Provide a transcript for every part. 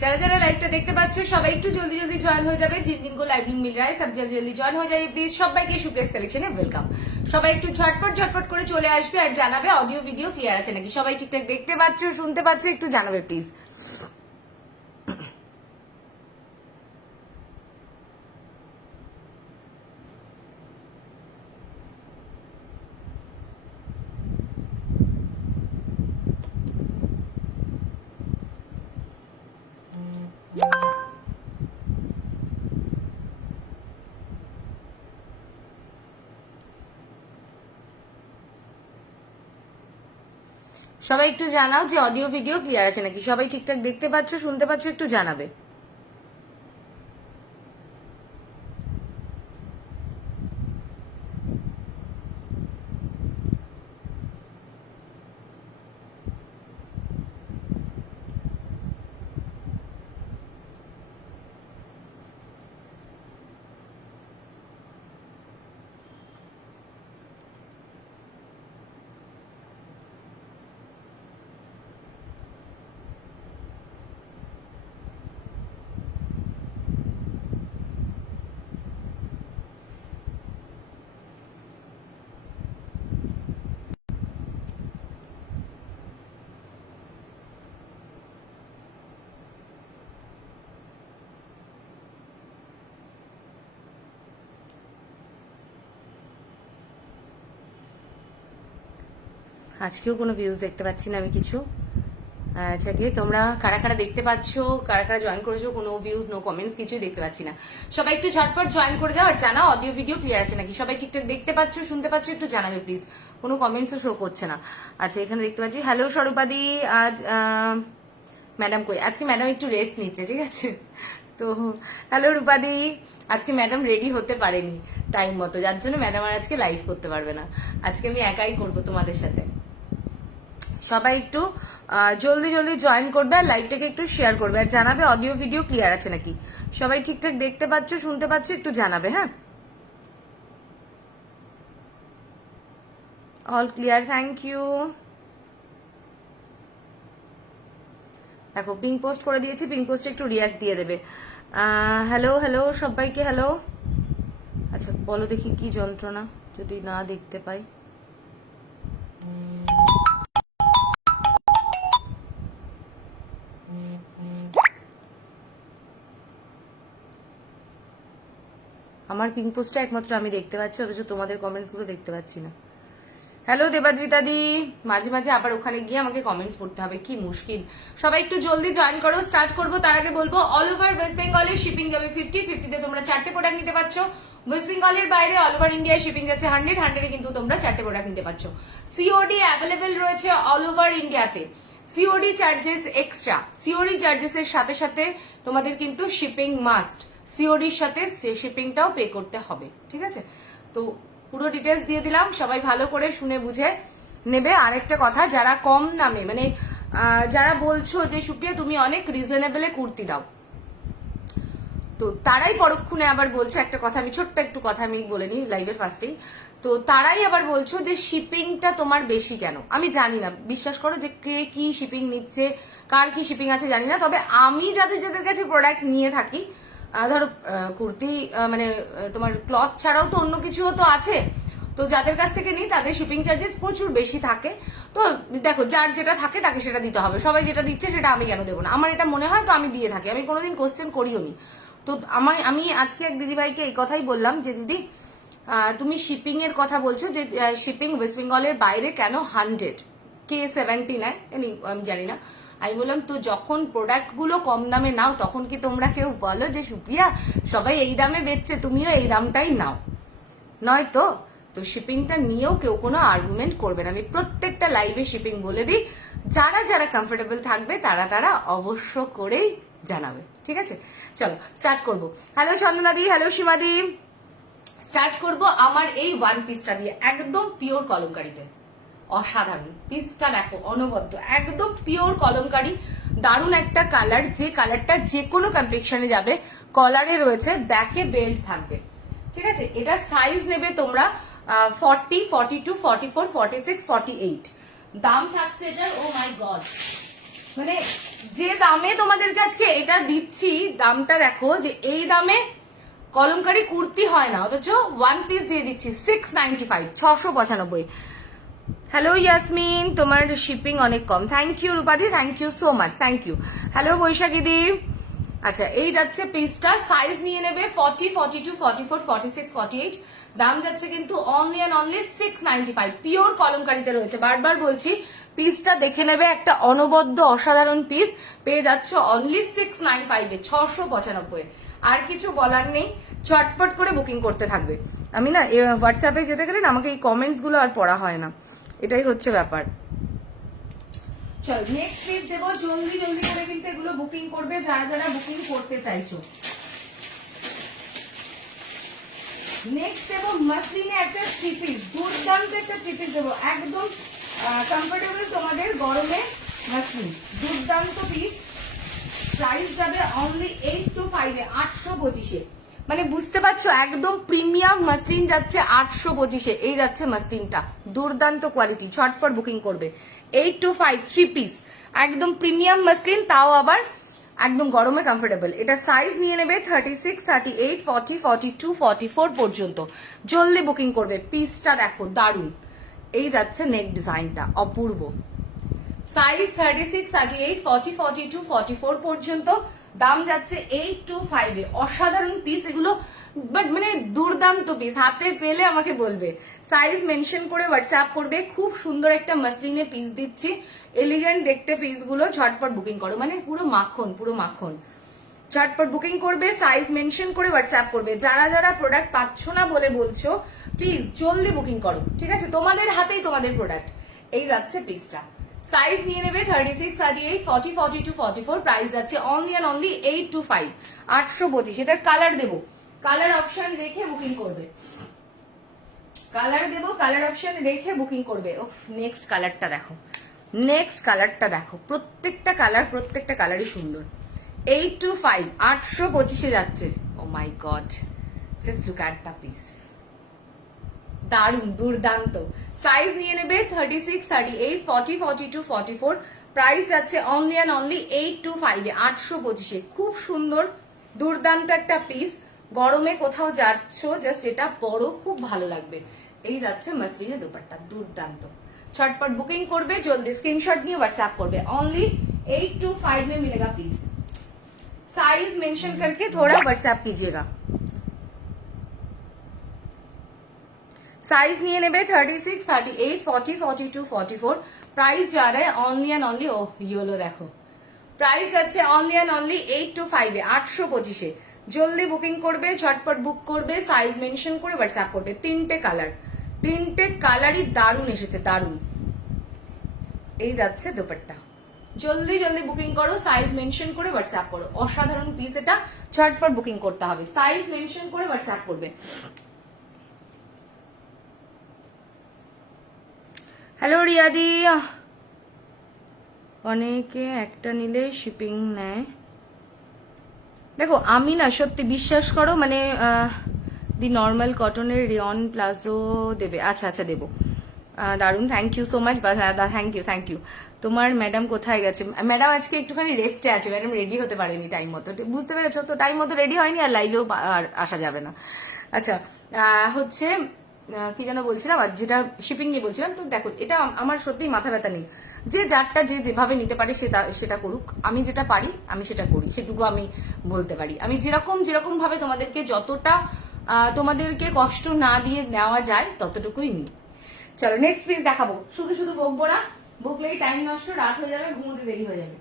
যারা যারা লাইভটা দেখতে পাচ্ছ সবাই একটু জলদি জলদি জয়েন হয়ে যাবে। जिन जिनको लाइव लिंक मिल रहा है सब जल्दी जल्दी জয়েন হয়ে যাবে প্লিজ। সবাইকে সুপ্রেস কালেকশনে ওয়েলকাম। সবাই একটু ঝটপট ঝটপট করে চলে আসবে আর জানাবে অডিও ভিডিও ক্লিয়ার আছে নাকি, সবাই ঠিকঠাক দেখতে পাচ্ছ শুনতে পাচ্ছ একটু জানাবে প্লিজ। সবাই একটু জানাও যে অডিও ভিডিও ক্লিয়ার আছে নাকি, সবাই ঠিকঠাক দেখতে পাচ্ছ শুনতে পাচ্ছ একটু জানাবে। আজকেও কোনো ভিউজ দেখতে পাচ্ছি না আমি কিছু। আচ্ছা ঠিক, তোমরা কারা কারা দেখতে পাচ্ছ, কারা কারা জয়েন করেছো, কোনো ভিউজ নো কমেন্টস কিছুই দেখতে পাচ্ছি না। সবাই একটু ঝটপট জয়েন করে যাও আর জানাও অডিও ভিডিও ক্লিয়ার আছে নাকি, সবাই ঠিকঠাক দেখতে পাচ্ছ শুনতে পাচ্ছ একটু জানাবে প্লিজ। কোনো কমেন্টসও শো করছে না। আচ্ছা এখানে দেখতে পাচ্ছি হ্যালো স্বরূপাদি। আজ ম্যাডাম কই, আজকে ম্যাডাম একটু রেস্ট নিচ্ছে, ঠিক আছে। তো হ্যালো রূপাদি, আজকে ম্যাডাম রেডি হতে পারেনি টাইম মতো, যার জন্য ম্যাডাম আর আজকে লাইভ করতে পারবে না। আজকে আমি একাই করব তোমাদের সাথে। সবাই একটু জলদি জলদি জয়েন করবে আর লাইভটাকে একটু শেয়ার করবে আর জানাবে অডিও ভিডিও ক্লিয়ার আছে নাকি, সবাই ঠিকঠাক দেখতে পাচ্ছ শুনতে পাচ্ছ একটু জানাবে। হ্যাঁ, অল ক্লিয়ার, থ্যাংক ইউ। দেখো পিঙ্ক পোস্ট করে দিয়েছি, পিঙ্ক পোস্টে একটু রিয়াক্ট দিয়ে দেবে। হ্যালো হ্যালো সবাইকে হ্যালো। আচ্ছা বলো দেখি কি যন্ত্রণা, যদি না দেখতে পাই। আমার পিঙ্ক পোস্টটা একমাত্র আমি দেখতে পাচ্ছি, অথচ তোমাদের কমেন্টস গুলো দেখতে পাচ্ছি না। হ্যালো দেবাদ্রিতা দি, মাঝে মাঝে আবার ওখানে গিয়ে আমাকে কমেন্টস পড়তে হবে, কি মুশকিল। সবাই একটু জলদি জয়েন করো, স্টার্ট করবো। তার আগে বলবো অল ওভার ওয়েস্ট বেঙ্গলের শিপিং যাবে 50-50 তে তোমরা 4টে প্রোডাক্ট নিতে পারছো। ওয়েস্ট বেঙ্গলের বাইরে অল ওভার ইন্ডিয়ায় শিপিং যাচ্ছে 100 কিন্তু তোমরা 4টে প্রোডাক্ট নিতে পারছো। সিওডি অ্যাভেলেবেল রয়েছে অল ওভার ইন্ডিয়াতে। COD charges extra, COD charges এর সাথে সাথে তোমাদের কিন্তু শিপিং মাস্ট, সিওডির সাথে শিপিংটাও পে করতে হবে, ঠিক আছে। তো পুরো ডিটেলস দিয়ে দিলাম, সবাই ভালো করে শুনে বুঝে নেবে। আরেকটা কথা, যারা কম দামে মানে যারা বলছো যে সুপ্রিয়া তুমি অনেক রিজনেবলে কুর্তি দাও, তো তারাই পরক্ষণে আবার বলছো একটা কথা, আমি ছোট্ট একটু কথা আমি বলে নিই লাইভের ফার্স্টেই। তো তারাই আবার বলছো যে শিপিংটা তোমার বেশি কেন। আমি জানি না, বিশ্বাস করো যে কে কি শিপিং নিচ্ছে, কার কি শিপিং আছে জানি না, তবে আমি যাদের যাদের কাছে প্রোডাক্ট নিয়ে থাকি, ধরো কুর্তি মানে তোমার ক্লথ ছাড়াও তো অন্য কিছুও তো আছে, তো যাদের কাছ থেকে নিই তাদের শিপিং চার্জেস প্রচুর বেশি থাকে। তো দেখো যার যেটা থাকে তাকে সেটা দিতে হবে, সবাই যেটা দিচ্ছে সেটা আমি কেন দেবো না, আমার এটা মনে হয় তো আমি দিয়ে থাকি, আমি কোনোদিন কোশ্চেন করিও নি। তো আমি আজকে এক দিদিভাইকে এই কথাই বললাম যে দিদি তুমি শিপিং এর কথা বলছো যে শিপিং ওয়েস্ট বেঙ্গলের বাইরে কেন 100 কে 70 নেয়, আমি জানি না। আমি বললাম তো যখন প্রোডাক্ট গুলো কম দামে নাও তখন কি তোমরা কেউ বলো যে সুপ্রিয়া সবাই এই দামে বেচছে তুমিও এই দামটাই নাও, নয় তো। তো শিপিংটা নিয়েও কেউ কোনো আর্গুমেন্ট করবে না, আমি প্রত্যেকটা লাইভে শিপিং বলে দিই। যারা যারা কমফোর্টেবল থাকবে তারা তারা অবশ্য করেই জানাবে, ঠিক আছে। চলো স্টার্ট করবো। হ্যালো চন্দনাদি, হ্যালো সীমাদি। স্টার্ট করব আমার এই ওয়ান পিসটা দিয়ে, একদম পিওর কলমকারিতে, অসাধারণ পিসটা দেখো, অনবদ্য একদম পিওর কলমকারি, দারুণ একটা কালার, যে কালারটা যে কোনো কমপ্লেকশনে যাবে। কলারে রয়েছে, ব্যাকে বেল্ট থাকবে, ঠিক আছে। এটা সাইজ নেবে তোমরা 40, 42, 44, 46, 48। দাম থাকছে এটার, ও মাই গড মানে যে দামে তোমাদেরকে আজকে এটা দিচ্ছি, দামটা দেখো, যে এই দামে কলমকারি কুর্তি হয় না, অথচ ওয়ান পিস দিয়ে দিচ্ছি 695, 695। হ্যালো ইয়াসমিন, তোমার শিপিং অনেক কম। থ্যাংক ইউ রূপাদি, thank you so much, thank you. Hello Baishakhi di. আচ্ছা, এই যাচ্ছে পিসটা, সাইজ নিয়ে নেবে 40, 42, 44, 46, 48। দাম যাচ্ছে কিন্তু অনলি অ্যান্ড অনলি 695। পিওর কলমকারিতে রয়েছে, বারবার বলছি পিসটা দেখে নেবে, একটা অনবদ্য অসাধারণ পিস পেয়ে যাচ্ছ অনলি 695 এ, 695। আর কিছু বলার নেই, চটপট করে বুকিং করতে থাকবে। আমি না হোয়াটসঅ্যাপে যেতে গেলে না আমাকে এই কমেন্টস গুলো আর পড়া হয় না, এটাই হচ্ছে ব্যাপার। চল নেক্সট পিস দেবো, জলদি জলদি করে কিন্তু এগুলো বুকিং করবে যারা যারা বুকিং করতে চাইছো। নেক্সট দেবো মাসলিনে একটা থ্রি পিস, দুর্দান্ত একটা থ্রি পিস দেবো, একদম কমফোর্টেবল তোমাদের গরমে মাসলিন, দুর্দান্ত পিস। প্রাইস যাবে অনলি 825 এ, 825 এ। মানে বুঝতে পারছো, একদম প্রিমিয়াম মাসলিন যাচ্ছে 825 এ। এই যাচ্ছে মাসলিনটা, দুর্দান্ত কোয়ালিটি, ঝটপট বুকিং করবে। 825 থ্রি পিস, একদম প্রিমিয়াম মাসলিন, তাও আবার একদম গরমে কমফোর্টেবল। এটা সাইজ নিয়ে নেবে 36, 38, 40, 42, 44 পর্যন্ত। জলদি বুকিং করবে। পিসটা দেখো দারুন, এই যাচ্ছে নেক ডিজাইনটা অপূর্ব। সাইজ 36, 38, 40, 42, 44 পর্যন্ত। দাম যাচ্ছে 825 এ। অসাধারণ পিস এগুলো, বাট মানে দুর্দান্ত পিস, হাতে পেলে আমাকে বলবে। সাইজ মেনশন করে হোয়াটসঅ্যাপ করবে। খুব সুন্দর একটা মাসলিনে পিস দিচ্ছি, এলিগেন্ট দেখতে পিসগুলো। ঝটপট বুকিং করো, মানে পুরো মাখন, পুরো মাখন। ঝটপট বুকিং করবে, সাইজ মেনশন করে হোয়াটসঅ্যাপ করবে। যারা যারা প্রোডাক্ট পাচ্ছ না বলে বলছো, প্লিজ জলদি বুকিং করো, ঠিক আছে? তোমাদের হাতেই তোমাদের প্রোডাক্ট। এই যাচ্ছে পিসটা, সাইজ নিয়ে নেবে 36, 38, 40, 42, 44। প্রাইস যাচ্ছে অনলি অ্যান্ড অনলি 825, 825। এটার কালার দেবো, কালার অপশন রেখে বুকিং করবে। কালার দেবো, কালার অপশন রেখে বুকিং করবে। ওফ, নেক্সট কালারটা দেখো, নেক্সট কালারটা দেখো, প্রত্যেকটা কালারই সুন্দর। 825, 825 এ যাচ্ছে। Oh my god, just look at the piece, দারুন, দুর্দান্ত। সাইজ নিয়ে নেবে 36, 38, 40, 42, 44। প্রাইস যাচ্ছে অনলি অ্যান্ড অনলি 825 এ, 825 এ। খুব সুন্দর দুর্দান্ত একটা পিস, গরমে কোথাও যাচ্ছ জাস্ট এটা পরো, খুব ভালো লাগবে। এই যাচ্ছে মাসলিনের দোপাট্টা, দুর্দান্ত। ছটপট বুকিং করবে, জলদি স্ক্রিনশট নিয়ে হোয়াটসঅ্যাপ করবে। অনली 825 में मिलेगा पीस। साइज मेंशन करके थोड़ा व्हाट्सएप कीजिएगा। साइज নিয়ে নেবে 36, 38, 40, 42, 44। প্রাইস যা রা है অনলি এন্ড অনলি, ও ইয়েলো দেখো, প্রাইস যাচ্ছে অনলি এন্ড অনলি 825 এ, 825 এ। জলদি বুকিং করবে, ঝটপট বুক করবে, সাইজ মেনশন করে হোয়াটসঅ্যাপ করবে। তিনটে কালার, তিনটে কালারই দারুন এসেছে, দারুন। এই যাচ্ছে দোপাট্টা, জলদি জলদি বুকিং করো, সাইজ মেনশন করে হোয়াটসঅ্যাপ করো। অসাধারণ পিস এটা, ঝটপট বুকিং করতে হবে, সাইজ মেনশন করে হোয়াটসঅ্যাপ করবে। হ্যালো রিয়াদি, অনেকে একটা নিলে শিপিং নেয়। দেখো আমি না সত্যি বিশ্বাস করো, মানে দি নর্মাল কটনের রিয়ন প্লাজো দেবে? আচ্ছা আচ্ছা দেবো, দারুন, thank you so much, thank you, thank you. তোমার ম্যাডাম কোথায় গেছে? ম্যাডাম আজকে একটুখানি রেস্টে আছে, ম্যাডাম রেডি হতে পারেনি টাইম মতো, বুঝতে পেরেছো তো? টাইম মতো রেডি হয়নি, আর লাইভেও আসা যাবে না। আচ্ছা, হচ্ছে কি যেন বলছিলাম, আর যেটা শিপিং নিয়ে বলছিলাম, তো দেখো এটা আমার সত্যিই মাথা ব্যথা নেই, যে যারটা যে যেভাবে নিতে পারে সেটা করুক। আমি যেটা পারি আমি সেটা করি, সেটুকু আমি বলতে পারি। আমি যেরকম ভাবে তোমাদেরকে যতটা তোমাদেরকে কষ্ট না দিয়ে নেওয়া যায় ততটুকুই নিই। চলো নেক্সট পিস দেখাবো, শুধু শুধু বকবো না, বকলেই টাইম নষ্ট, রাত হয়ে যাবে, ঘুমোতে দেরি হয়ে যাবে।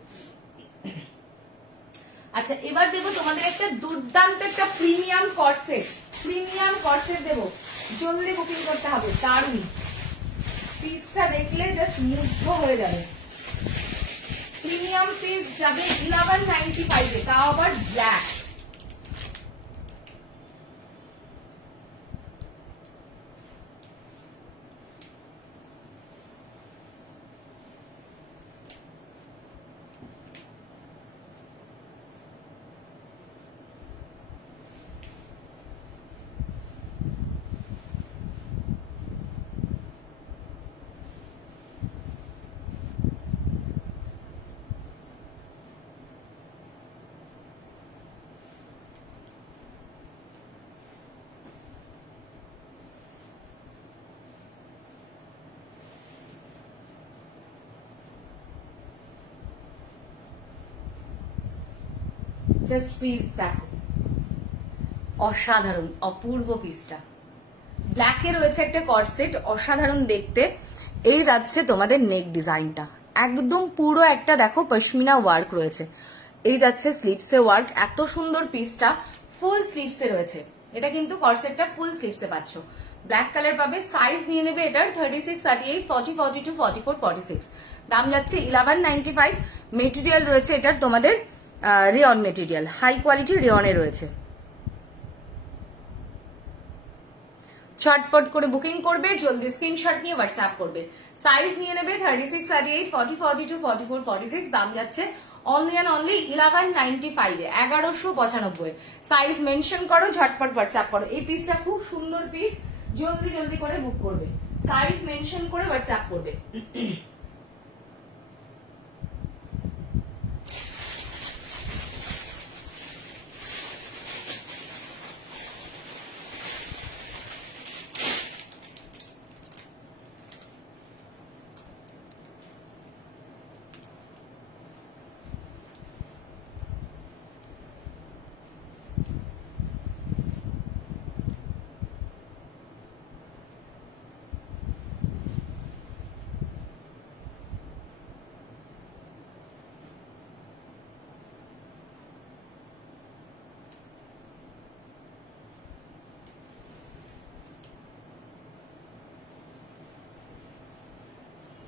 আচ্ছা, এবার দেবো তোমাদের একটা দুর্দান্ত একটা প্রিমিয়াম কর্সেট, প্রিমিয়াম কর্সেট দেবো, জলদি বুকিং করতে হবে। দারুন পিসটা দেখলে জাস্ট মুগ্ধ হয়ে যাবে। প্রিমিয়াম পিস যাবে 1195 এ, তাও আবার ব্ল্যাক। জাস্ট পিস দেখো, অসাধারণ অপূর্ব পিসটা। ব্ল্যাকে রয়েছে একটা কর্সেট, অসাধারণ দেখতে। এই যাচ্ছে তোমাদের নেক ডিজাইনটা, একদম পুরো একটা দেখো পশমিনা ওয়ার্ক রয়েছে। এই যাচ্ছে স্লিভসে ওয়ার্ক, এত সুন্দর পিসটা ফুল স্লিভসে রয়েছে। এটা কিন্তু কর্সেটটা ফুল স্লিভসে পাচ্ছ, ব্ল্যাক কালার পাবে। সাইজ নিয়ে নেবে এটার 36, 38, 40, 42, 44, 46। দাম যাচ্ছে 1195। মেটেরিয়াল রয়েছে এটার তোমাদের রেয়ন মেটেরিয়াল, হাই কোয়ালিটি রেয়নে রয়েছে। চটপট করে বুকিং করবে, জলদি স্ক্রিনশট নিয়ে হোয়াটসঅ্যাপ করবে। সাইজ নিয়ে নেবে 36, 38, 40, 42, 44, 46। দাম যাচ্ছে only and only 1195 A, 1195। Size mention করো, ঝটপট হোয়াটসঅ্যাপ করো। এই পিসটা খুব সুন্দর পিস, জলদি জলদি করে বুক করবে, সাইজ মেনশন করে হোয়াটসঅ্যাপ করবে।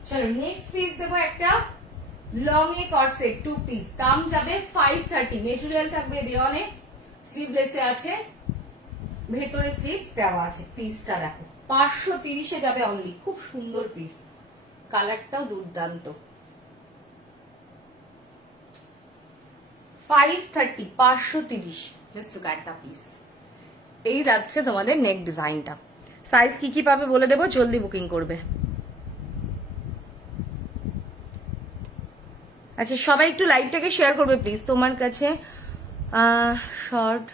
চলো নেক্সট পিস দেবো একটা লং এ কর্সেট 2 পিস। দাম যাবে 530। মেটেরিয়াল থাকবে রেয়নে, স্লিভলেসে আছে, ভেতরে স্লিভস দেওয়া আছে। পিসটা দেখো 530 এ যাবে অনলি। খুব সুন্দর পিস, কালারটাও দুর্দান্ত। 530, 530। Just look at the piece. এই যাচ্ছে তোমাদের নেক ডিজাইনটা। সাইজ কি কি পাবে বলে দেবো, জলদি বুকিং করবে। আচ্ছা সবাই একটু লাইভটাকে শেয়ার করবে প্লিজ। তোমার কাছে শর্ট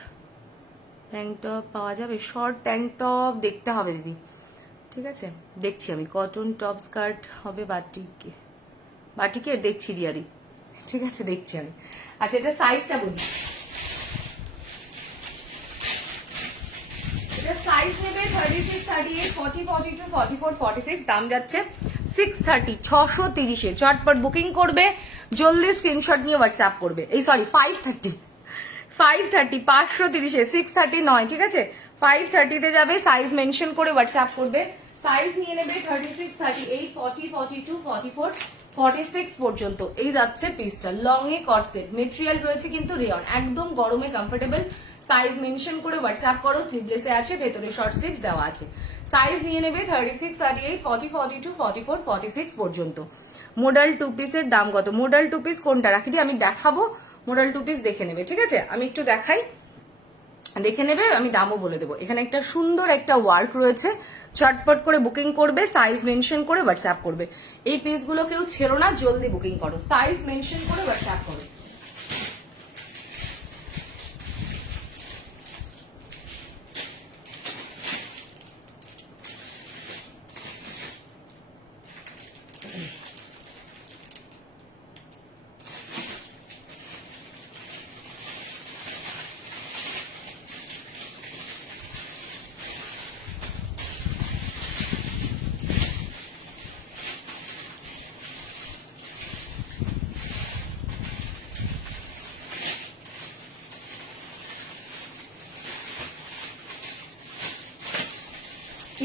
ট্যাঙ্ক টপ পাওয়া যাবে? শর্ট ট্যাঙ্ক টপ দেখতে হবে দিদি, ঠিক আছে দেখছি আমি। কটন টপ স্কার্ট হবে বাটিকে, বাটিকে দেখছি দিয়ারি, ঠিক আছে দেখছি আমি। আচ্ছা এটা সাইজটা বলি, এটা সাইজ নেবে 36, 38, 40, 42, 44, 46। দাম যাচ্ছে 630, 630 এ। চটপট বুকিং করবে, জলদি স্ক্রিনশট নিয়ে হোয়াটসঅ্যাপ করবে। এই সরি 530, 530, 530 এ, 630 নয়, ঠিক আছে 530 তে যাবে। সাইজ মেনশন করে হোয়াটসঅ্যাপ করবে। সাইজ নিয়ে নেবে 36, 38, 40, 42, 44, 46 পর্যন্ত। এই যাচ্ছে পিসটা লং এ কর্সেট, মেটেরিয়াল রয়েছে কিন্তু রেয়ন, একদম গরমে কমফোর্টেবল। সাইজ মেনশন করে হোয়াটসঅ্যাপ করো। স্লিভলেসে আছে, ভেতরে শর্ট স্লিভস দেওয়া আছে। সাইজ নিয়ে নেবে 36, 38, 40, 42, 44, 46 পর্যন্ত। মোডাল 2 পিসের দাম কত? মোডাল 2 পিস কোনটা রাখি দিই আমি দেখাবো। মোডাল 2 পিস দেখে নেবে, ঠিক আছে আমি একটু দেখাই, দেখে নেবে, আমি দামও বলে দেবো। এখানে একটা সুন্দর একটা ওয়ার্ক রয়েছে, চটপট করে বুকিং করবে, সাইজ মেনশন করে হোয়াটসঅ্যাপ করবে। এই পিসগুলো কেউ ছেড়ো না, জলদি বুকিং করো, সাইজ মেনশন করে হোয়াটসঅ্যাপ করো।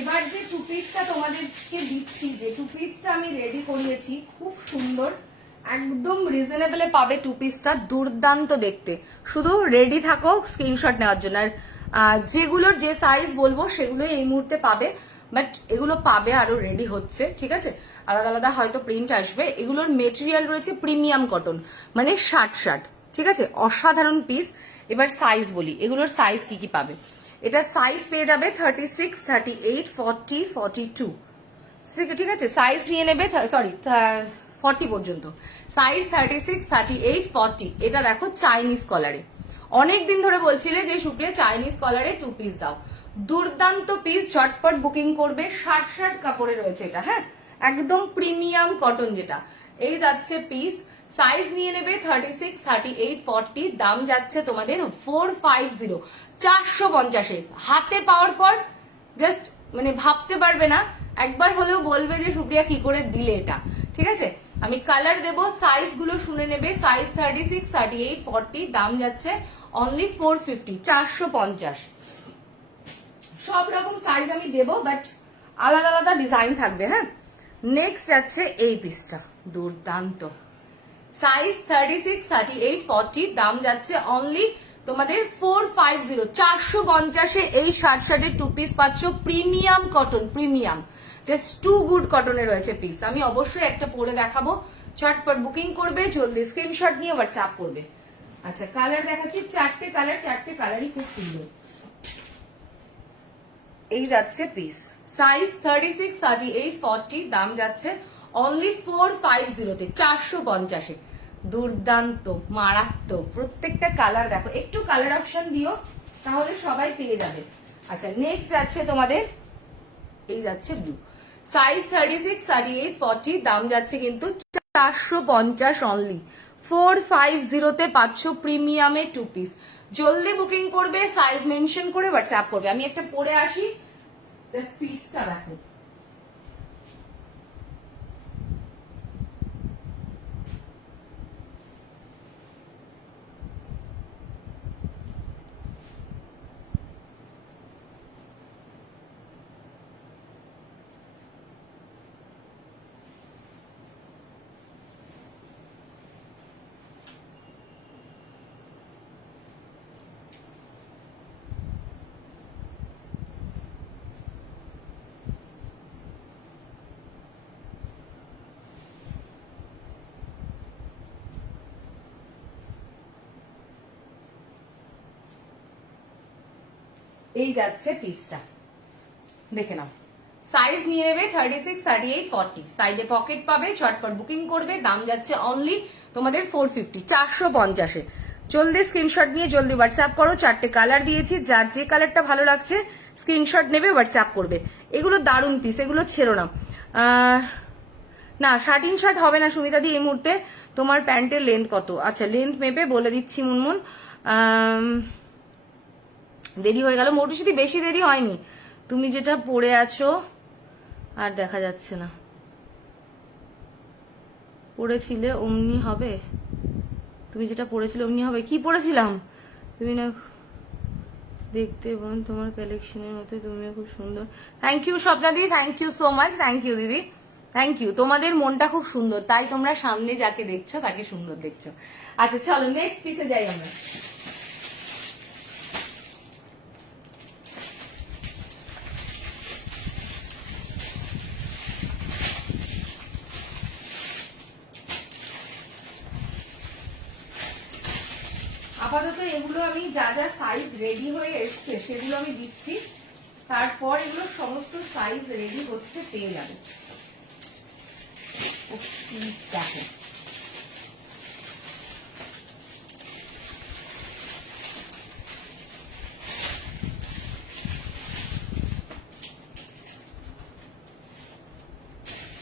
এবার যে 2 পিসটা তোমাদেরকে দিচ্ছি, যে 2 পিসটা আমি রেডি করিয়েছি, খুব সুন্দর, একদম রিজনেবলে পাবে 2 পিসটা, দুর্দান্ত দেখতে। শুধু রেডি থাকো স্ক্রিনশট নেওয়ার জন্য। আর যেগুলোর যে সাইজ বলবো সেগুলো এই মুহূর্তে পাবে, বাট এগুলো পাবে আরো রেডি হচ্ছে, ঠিক আছে আলাদা আলাদা হয়তো প্রিন্ট আসবে। এগুলোর মেটেরিয়াল রয়েছে প্রিমিয়াম কটন, মানে 60, ঠিক আছে অসাধারণ পিস। এবার সাইজ বলি, এগুলোর সাইজ কি কি পাবে। এটা সাইজ পেয়ে যাবে 36, 38, 40, 42, ঠিক আছে সাইজ নিয়ে নেবে, সরি 40 পর্যন্ত। সাইজ 36, 38, 40। এটা দেখো চাইনিজ কলারে, অনেকদিন ধরে বলছিলে যে সুপ্রিয়া চাইনিজ কলারে 2 পিস দাও, দুর্দান্ত পিস, ঝটপট বুকিং করবে। 60 কাপড়ে রয়েছে এটা, হ্যাঁ একদম প্রিমিয়াম কটন যেটা। এই যাচ্ছে পিস, সাইজ নিয়ে নেবে 36, 38, 40, দাম যাচ্ছে তোমাদের 450, 450। হাতে পাওয়ার পর জাস্ট মানে ভাবতে পারবে না, একবার হলেও বলবে যে সুপ্রিয়া কি করে দিলে এটা। ঠিক আছে, আমি কালার দেব, সাইজ গুলো শুনে নেবে। সাইজ 36, 38, 40, দাম যাচ্ছে অনলি 450, 450। সব রকম সাইজ আমি দেব, বাট আলাদা আলাদা ডিজাইন থাকবে। হ্যাঁ, নেক্সট যাচ্ছে এই পিসটা, দুর্দান্ত। সাইজ 36, 38, 40, দাম যাচ্ছে অনলি তোমাদের 450, 450-এ এই শার্টের 2 পিস পাচ্ছ। Premium cotton, premium, just too good কটনে রয়েছে পিস। আমি অবশ্যই একটা পরে দেখাবো, চটপট বুকিং করবে, জলদি স্ক্রিনশট নিয়ে হোয়াটসঅ্যাপ করবে। আচ্ছা, কালার দেখাচ্ছি, 4টে কালার, 4টে কালারই খুব সুন্দর। এই যাচ্ছে পিস, সাইজ 36, 38, 40, দাম যাচ্ছে অনলি 450-তে, 450-এ। দুর্দান্ত, মারাত্মক, প্রত্যেকটা কালার দেখো, একটু কালার অপশন দিও তাহলে সবাই পেয়ে যাবে। আচ্ছা, নেক্সট যাচ্ছে তোমাদের এই যাচ্ছে ব্লু, সাইজ 36, 38, 40, দাম যাচ্ছে কিন্তু 450 অনলি। 450-তে পাচ্ছ প্রিমিয়ামে 2 পিস। জলদি বুকিং করবে, সাইজ মেনশন করে হোয়াটসঅ্যাপ করবে। আমি একটা পরে আসি, জাস্ট পিসটা দেখো। এই যাচ্ছে পিসটা, দেখে নাও। সাইজ নিয়ে নেবে 36, 38, 40, সাইডে পকেট পাবে, চটপট বুকিং করবে, দাম যাচ্ছে অনলি তোমাদের 450, 450-এ। জলদি স্ক্রিনশট নিয়ে জলদি হোয়াটসঅ্যাপ করো। 4টে কালার দিয়েছি, যার যে কালারটা ভালো লাগছে স্ক্রিনশট নেবে, হোয়াটসঅ্যাপ করবে। এগুলো দারুণ পিস, এগুলো ছেড়ো না। না, শার্ট ইন শার্ট হবে না সুমিতা দি এই মুহূর্তে। তোমার প্যান্টের লেন্থ কত? আচ্ছা, লেন্থ মেপে বলে দিচ্ছি মুনমুন। দেরি হয়ে গেল মোটুসিটি, বেশি দেরি হয়নি। তুমি যেটা পরে আছো আর দেখা যাচ্ছে না, পড়েছিলে অমনি হবে। তুমি যেটা পড়েছিলে অমনি হবে। কি পড়েছিলাম তুমি না দেখতে বোন, তোমার কালেকশনের মতো তুমিও খুব সুন্দর। থ্যাংক ইউ স্বপ্না দিদি, thank you so much, thank you দিদি, থ্যাংক ইউ। তোমাদের মনটা খুব সুন্দর, তাই তোমরা সামনে যাকে দেখছো তাকে সুন্দর দেখছো। আচ্ছা চলো নেক্সট পিসে যাই আমরা। আপাতত এগুলো আমি যা যা সাইজ রেডি হয়ে এসছে সেগুলো আমি দিচ্ছি, তারপর এগুলো সমস্ত সাইজ রেডি হচ্ছে, পেয়ে যাবে।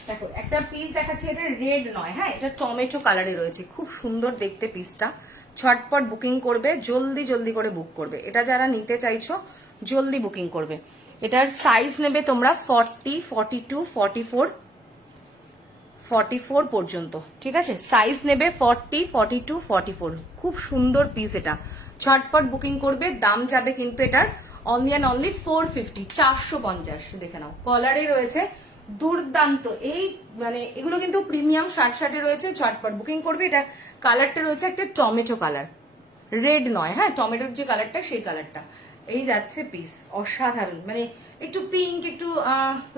দেখো দেখো একটা পিস দেখাচ্ছি, এটা রেড নয়, হ্যাঁ এটা টমেটো কালারে রয়েছে, খুব সুন্দর দেখতে পিসটা। ছটপট বুকিং করবে, জলদি জলদি করে বুক করবে। এটা যারা নিতে চাইছো জলদি বুকিং করবে। এটার সাইজ নেবে তোমরা 40, 42, 44, 44 পর্যন্ত। ঠিক আছে, সাইজ নেবে 40, 42, 44। খুব সুন্দর পিস এটা, ছটপট বুকিং করবে। দাম যাবে কিন্তু এটার অনলি অ্যান্ড অনলি 450, 450। দেখে নাও, কলারে রয়েছে দুর্দান্ত। এই মানে এগুলো কিন্তু প্রিমিয়াম শার্টে রয়েছে, ছটপট বুকিং করবে। এটা কালারটা রয়েছে একটা টমেটো কালার, রেড নয়, হ্যাঁ টমেটোর যে কালারটা সেই কালারটা। এই যাচ্ছে পিস, অসাধারণ, মানে একটু পিঙ্ক একটু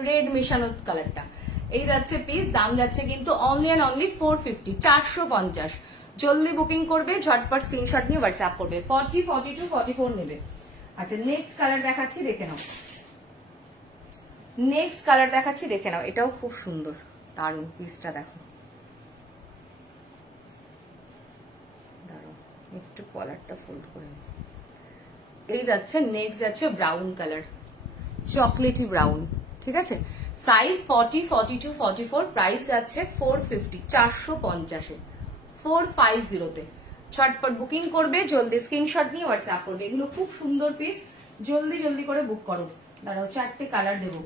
রেড মেশানো কালারটা। এই যাচ্ছে পিস, দাম যাচ্ছে কিন্তু অনলি অ্যান্ড অনলি 450, 450। জলদি বুকিং করবে, ঝটপট স্ক্রিনশট নিয়ে হোয়াটসঅ্যাপ করবে। 40, 42, 44 নেবে। আচ্ছা নেক্সট কালার দেখাচ্ছি, দেখে নাও। নেক্সট কালার দেখাচ্ছি, দেখে নাও। এটাও খুব সুন্দর, দারুণ পিসটা দেখো। দারুণ, একটু কলারটা ফোল্ড করে নিই। এই যাচ্ছে নেক্সট যাচ্ছে ব্রাউন কালার, চকলেটি ব্রাউন। ঠিক আছে, সাইজ 40, 42, 44, প্রাইস যাচ্ছে 450, 450-এ। 450-তে। ছটপট বুকিং করবে, জলদি স্ক্রিনশট নিয়ে হোয়াটসঅ্যাপ করবে। এগুলো খুব সুন্দর পিস, জলদি জলদি করে বুক করো। দাঁড়াও, 4টে কালার দেবো।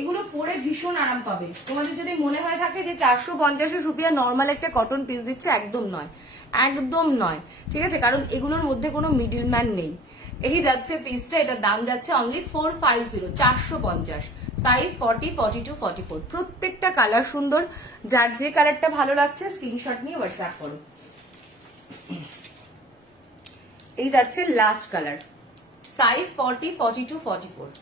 এগুলো পরে ভীষণ আরাম পাবে। তোমাদের যদি মনে হয় থাকে যে 450 সুপিয়া নর্মাল একটা কটন পিস দিচ্ছে, একদম নয়, একদম নয়, ঠিক আছে? কারণ এগুলোর মধ্যে কোনো মিডিল ম্যান নেই। এই যাচ্ছে পিসটা, এটার দাম যাচ্ছে অনলি 450, 450। সাইজ 40, 42, 44। প্রত্যেকটা কালার সুন্দর, যার যে কালারটা ভালো লাগছে স্ক্রিনশট নিয়ে হোয়াটসঅ্যাপ করো। এই যাচ্ছে লাস্ট কালার, সাইজ 40, 42, 44।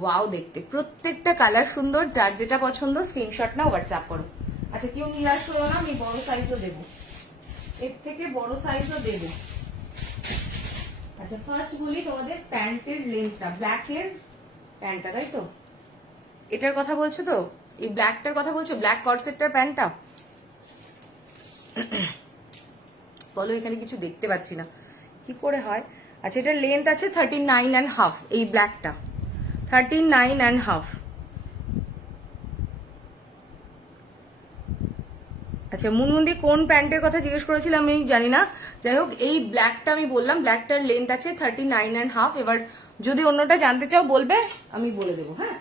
ওয়াও দেখতে, প্রত্যেকটা কালার সুন্দর, যার যেটা পছন্দ স্ক্রিনশট না হোয়াটসঅ্যাপ করো। আচ্ছা, কেউ নিরাশ করো না, আমি বড় সাইজও দেবো, এর থেকে বড় সাইজও দেবো। আচ্ছা, ফার্স্ট বলি তোমাদের প্যান্টের লেন্থটা, ব্ল্যাকের প্যান্টটা, তাই তো? এটার কথা বলছো তো? এই ব্ল্যাকটার কথা বলছো, ব্ল্যাক কর্সেটটার প্যান্টটা? বলো, এখানে কিছু দেখতে পাচ্ছি না, কি করে হয়? আচ্ছা, এটার লেন্থ আছে 39.5, এই ব্ল্যাকটা 39.5। আচ্ছা, মুনমুন্দি কোন প্যান্টের কথা জিজ্ঞেস করেছিলাম আমি জানি না। যাই হোক, এই ব্ল্যাকটা আমি বললাম, ব্ল্যাকটার লেন্থ আছে 39.5। এবার যদি অন্যটা জানতে চাও বলবে, আমি বলে দেবো। হ্যাঁ,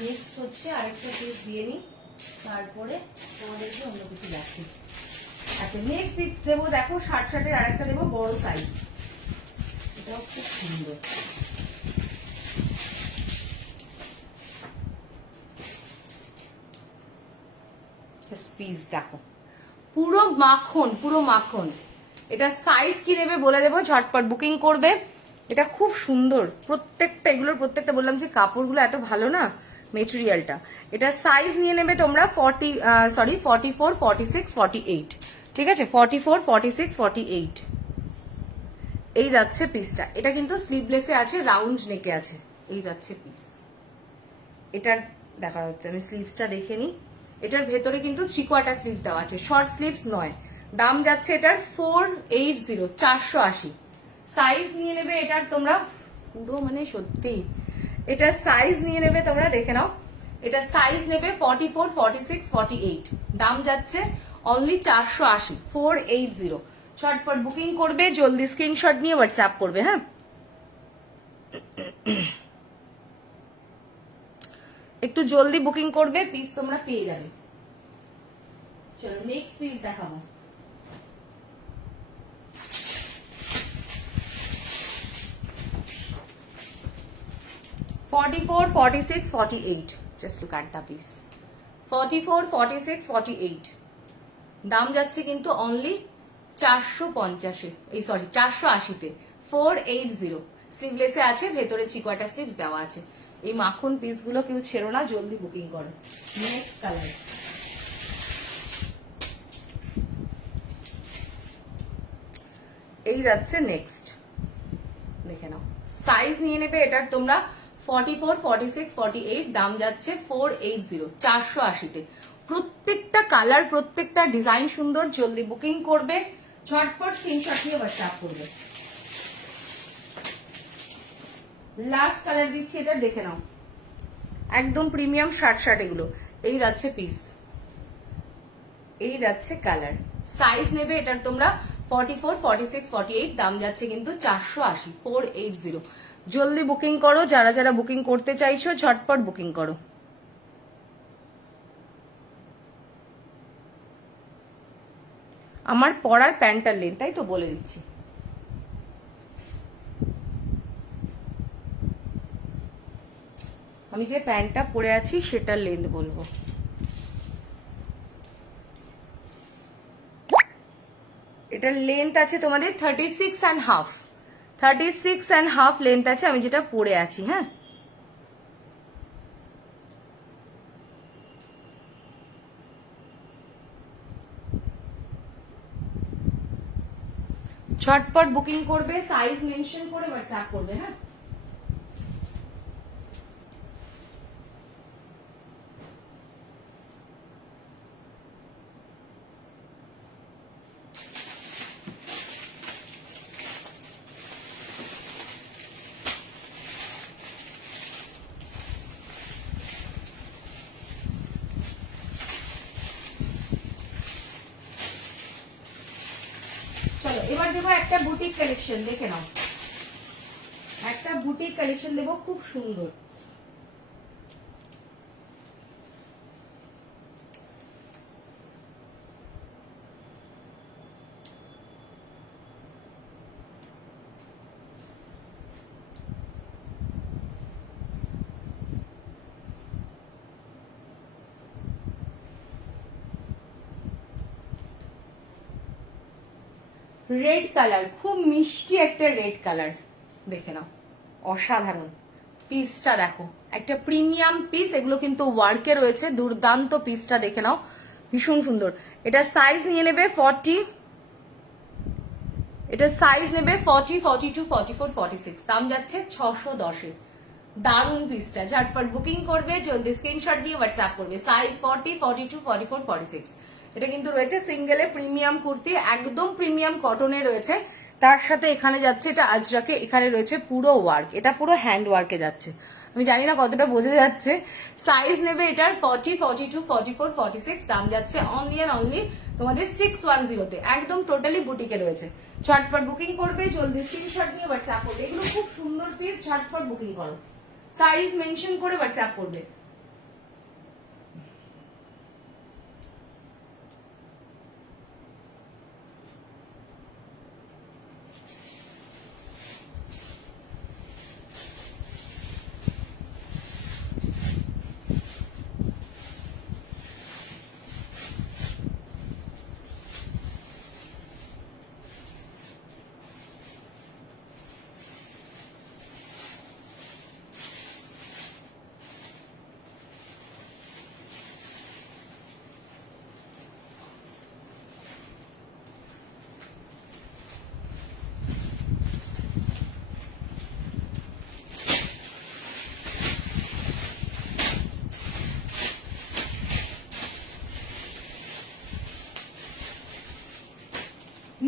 নেক্সট হচ্ছে আরেকটা পিস দিয়ে নি, তারপরে তোমাদেরকে অন্য কিছু দেখছি। আচ্ছা, নেক্সট দেবো, দেখো 60-60-এর আরেকটা দেবো, বড় সাইজ। এটাও খুব সুন্দর। পিস দেখো, পুরো মাখন, পুরো মাখন। এটা সাইজ কি নেবে বলে দেবো, ঝটপট বুকিং করবে। এটা খুব সুন্দর প্রত্যেকটা, এগুলোর প্রত্যেকটা বললাম যে কাপড়গুলো এত ভালো না, মেটেরিয়ালটা। এটা সাইজ নিয়ে নেবে তোমরা 44, 46, 48, ঠিক আছে? 44, 46, 48। এই যাচ্ছে পিসটা। এটা কিন্তু স্লিভলেসে আছে, রাউন্ড নেকে আছে। এই যাচ্ছে পিস। এটার দেখা হচ্ছে, আমি স্লিভসটা দেখে নিই। এটার ভেতরে কিন্তু 3/4 স্লিভস দেওয়া আছে, শর্ট স্লিভস নয়। দাম যাচ্ছে এটার 480, 480। সাইজ নিয়ে নেবে এটার তোমরা, পুরো মানে সত্যি, এটা সাইজ নিয়ে নেবে তোমরা, দেখে নাও। এটা সাইজ নেবে 44, 46, 48। দাম যাচ্ছে অনলি 480, 480। ছটপট বুকিং করবে, জলদি স্ক্রিনশট নিয়ে হোয়াটসঅ্যাপ করবে। হ্যাঁ, একটু জলদি বুকিং করবে, পিস তোমরা পেয়ে যাবে। চলো নেক্সট পিস দেখাবো। $44, $46, $48। Just look at the piece. $44, $46, $48। দাম যাচ্ছে কিন্তু অনলি 450, এই সরি 480-তে, 480। স্লিভলেসে আছে, ভেতরে 3/4 স্লিভস দেওয়া আছে। এই মাখন পিসগুলো কেউ ছেড়ো না, জলদি বুকিং করো। নেক্সট কালার, এই যাচ্ছে নেক্সট, দেখে নাও। সাইজ নিয়ে নেবে এটার তোমরা 44, 46, 48। দাম যাচ্ছে 480, 480-তে। প্রত্যেকটা কালার, প্রত্যেকটা ডিজাইন সুন্দর, জলদি বুকিং করবে, ঝটপট স্ক্রিনশট নিয়ে হোয়াটসঅ্যাপ করবে। লাস্ট কালার দিচ্ছি, এটা দেখে নাও, একদম প্রিমিয়াম শার্ট এগুলো। এই যাচ্ছে পিস, এই যাচ্ছে কালার। সাইজ নেবে এটার তোমরা 44, 46, 48। দাম যাচ্ছে কিন্তু 480, 480। জলদি বুকিং করো, যারা যারা বুকিং করতে চাইছো ঝটপট বুকিং করো। আমার পরার প্যান্টার লেন, তাই তো বলে দিচ্ছি। আমি যে প্যান্টটা পরে আছি সেটার লেন্থ বলবো। এটার লেন্থ আছে তোমাদের 36.5, 36.5 লেন্থ আছে, আমি যেটা পরে আছি। হ্যাঁ, ঝটপট বুকিং করবে, সাইজ মেনশন করে হোয়াটসঅ্যাপ করবে। হ্যাঁ, এবার দেবো একটা বুটিক কালেকশন, দেখে নাও, একটা বুটিক কালেকশন দেবো খুব সুন্দর। রেড কালার, খুব মিষ্টি একটা রেড কালার, দেখে নাও, অসাধারণ। পিসটা দেখো, একটা প্রিমিয়াম পিস, এগুলো কিন্তু ওয়ার্কে রয়েছে, দুর্দান্ত পিসটা দেখে নাও, ভীষণ সুন্দর। এটা সাইজ নিয়ে নেবে 40, এটা সাইজ নেবে 40, 42, 44, 46, দাম যাচ্ছে 610-এ। দারুন পিসটা, ঝটপট বুকিং করবে, জলদি স্ক্রিনশট দিয়ে হোয়াটসঅ্যাপ করবে। সাইজ 40, 42, 44, 46। এটা কিন্তু রয়েছে সিঙ্গেলে প্রিমিয়াম কুর্তি, একদম প্রিমিয়াম কটনে রয়েছে। তার সাথে এখানে যাচ্ছে এটা আজরাকে, এখানে রয়েছে পুরো ওয়ার্ক, এটা পুরো হ্যান্ড ওয়ার্কে যাচ্ছে। আমি জানি না কতটা বোঝা যাচ্ছে। সাইজ নেবে এটার 40, 42, 44, 46, দাম যাচ্ছে অনলি অ্যান্ড অনলি তোমাদের 610-তে, একদম টোটালি বুটিকে রয়েছে। ঝটপট বুকিং করবে, জলদি স্ক্রিনশট নিয়ে হোয়াটসঅ্যাপ করবে। এগুলো খুব সুন্দর পিস, ঝটপট বুকিং করো, সাইজ মেনশন করে হোয়াটসঅ্যাপ করবে।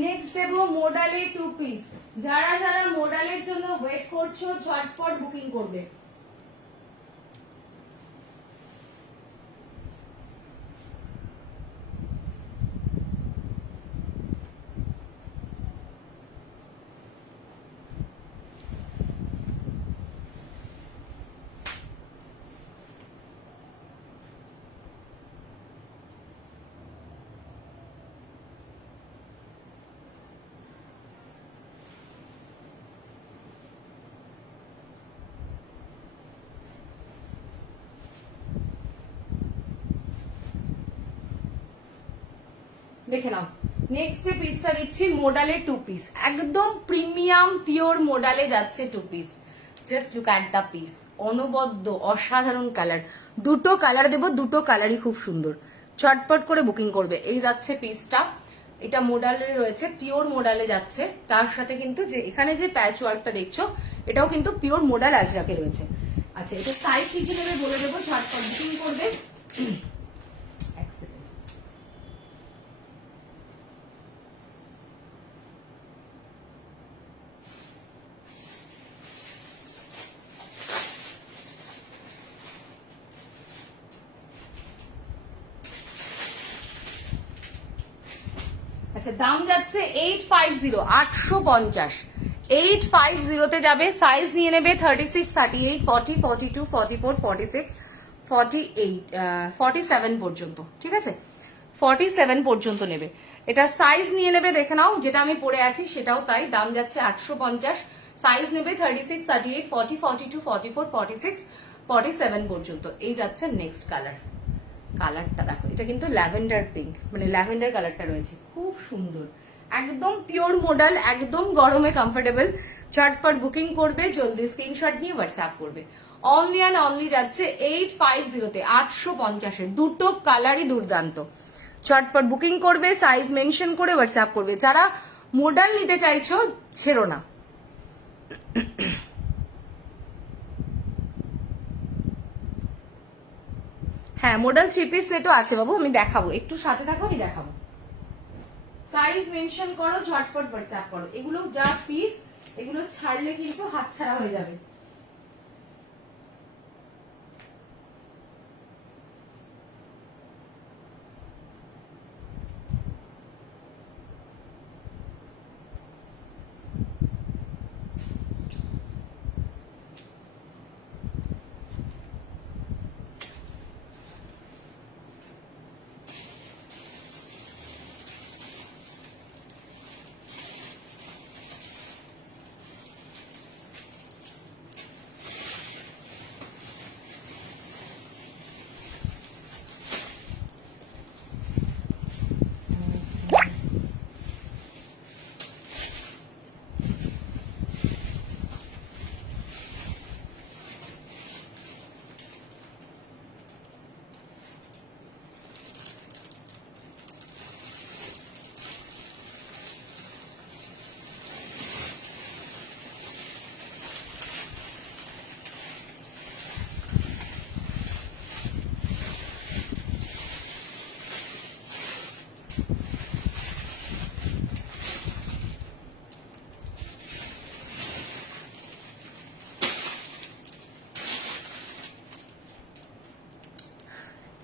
নেক্সট দেবো মোডালে 2 পিস। যারা যারা মোডালের জন্য ওয়েট করছো ঝটপট বুকিং করবে। দেখে নাও, নেক্সট যে পিসটা দিচ্ছি মোডালে 2 পিস, একদম প্রিমিয়াম পিওর মোডালে যাচ্ছে 2 piece. Just look at the piece, অনবদ্য অসাধারণ কালার, দুটো কালার দেবো, দুটো কালারই খুব সুন্দর। চটপট করে বুকিং করবে। এই যাচ্ছে পিসটা, এটা মোডালে রয়েছে, পিওর মোডালে যাচ্ছে। তার সাথে কিন্তু যে এখানে যে প্যাচ ওয়ার্কটা দেখছো এটাও কিন্তু পিওর মোডাল আজরাকে রয়েছে। আচ্ছা, এটা সাইজ কি কি নেবে বলে দেবো, চটপট বুকিং করবে। আচ্ছা, দাম যাচ্ছে 850, 850, 850-তে যাবে। সাইজ নিয়ে নেবে 36, 38, 40, 42, 44, 46, 48, 47 পর্যন্ত, ঠিক আছে, 47 পর্যন্ত নেবে। এটা সাইজ নিয়ে নেবে, দেখে নাও, যেটা আমি পরে আছি সেটাও তাই, দাম যাচ্ছে 850। সাইজ নেবে 36, 38, 40, 42, 44, 46, 47 পর্যন্ত। এই যাচ্ছে নেক্সট কালার, কালারটা দেখো, এটা কিন্তু ল্যাভেন্ডার পিঙ্ক, মানে ল্যাভেন্ডার কালারটা রয়েছে, খুব সুন্দর, একদম পিওর মডেল, একদম গরমে কমফোর্টেবল। চটপট বুকিং করবে, জলদি স্ক্রিনশট নিয়ে হোয়াটসঅ্যাপ করবে। অনলি অ্যান্ড অনলি যাচ্ছে 850-তে, 850-এ, দুটো কালারই দুর্দান্ত। চটপট বুকিং করবে, সাইজ মেনশন করে হোয়াটসঅ্যাপ করবে। যারা মডেল নিতে চাইছো ছেড়ো না। হ্যাঁ, মডেল 3 পিস সেটও আছে বাবু, আমি দেখাবো, একটু সাথে থাকো, আমি দেখাবো। সাইজ মেনশন করো, ঝটপট হোয়াটসঅ্যাপ করো। এগুলো যা পিস, এগুলো ছাড়লে কিন্তু হাতছাড়া হয়ে যাবে।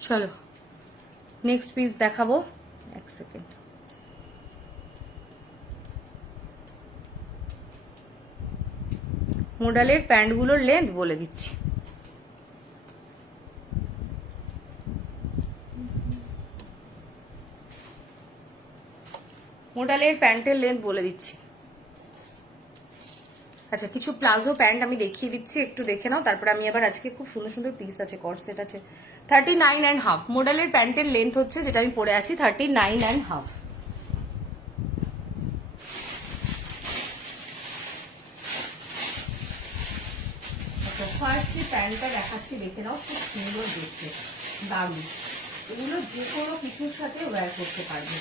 চলো নেক্সট পিস দেখাবো, এক সেকেন্ড। মডেলের প্যান্টগুলোর লেন্থ বলে দিচ্ছি। মডেলের প্যান্টের লেন্থ বলে দিচ্ছি। আচ্ছা, কিছু প্লাজো প্যান্ট আমি দেখিয়ে দিচ্ছি, একটু দেখে নাও। তারপরে আমি আবার আজকে খুব সুন্দর সুন্দর পিস আছে, কর্সেট আছে। 39.5 মডেলের প্যান্টের লেন্থ হচ্ছে, যেটা আমি পরে আছি 39.5। আচ্ছা, ফার্স্ট প্যান্টটা দেখাচ্ছি, দেখে নাও, খুব সুন্দর দেখতে, দারুণ। এগুলো যে কোনো কিছুর সাথে ওয়্যার করতে পারবে।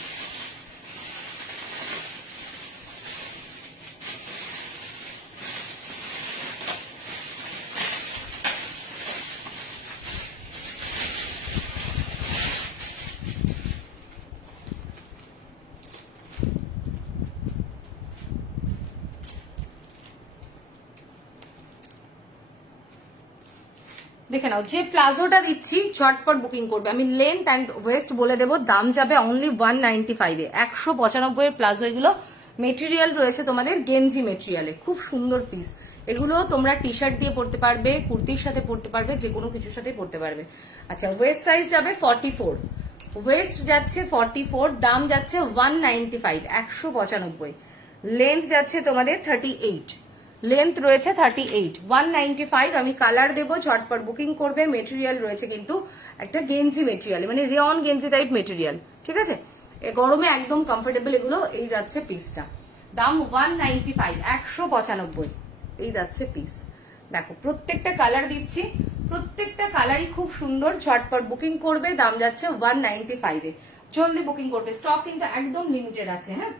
দেখে নাও, যে প্লাজোটা দিচ্ছি ঝটপট বুকিং করবে। আমি লেন্থ অ্যান্ড ওয়েস্ট বলে দেবো, দাম যাবে অনলি 195-এ। 195 এর প্লাজো এগুলো। মেটেরিয়াল রয়েছে তোমাদের গেঞ্জি মেটেরিয়ালে, খুব সুন্দর পিস এগুলো। তোমরা টি শার্ট দিয়ে পরতে পারবে, কুর্তির সাথে পরতে পারবে, যে কোনো কিছুর সাথে পরতে পারবে। আচ্ছা, ওয়েস্ট সাইজ যাবে 44, ওয়েস্ট যাচ্ছে 44, দাম যাচ্ছে 195, 195। লেন্থ যাচ্ছে তোমাদের 38, লেন্থ রয়েছে 38, 195। আমি কালার দেবো, ঝটপট বুকিং করবে। মেটেরিয়াল রয়েছে কিন্তু একটা গেঞ্জি মেটেরিয়াল, মানে রেয়ন গেঞ্জি টাইপ মেটেরিয়াল, ঠিক আছে। গরমে একদম কমফোর্টেবল এগুলো। এই যাচ্ছে পিসটা, দাম 195, 195। এই যাচ্ছে পিস। দেখো প্রত্যেকটা কালার দিচ্ছি, প্রত্যেকটা কালারই খুব সুন্দর। ঝটপট বুকিং করবে, দাম যাচ্ছে 195-এ। জলদি বুকিং করবে, স্টক কিন্তু একদম লিমিটেড আছে। হ্যাঁ,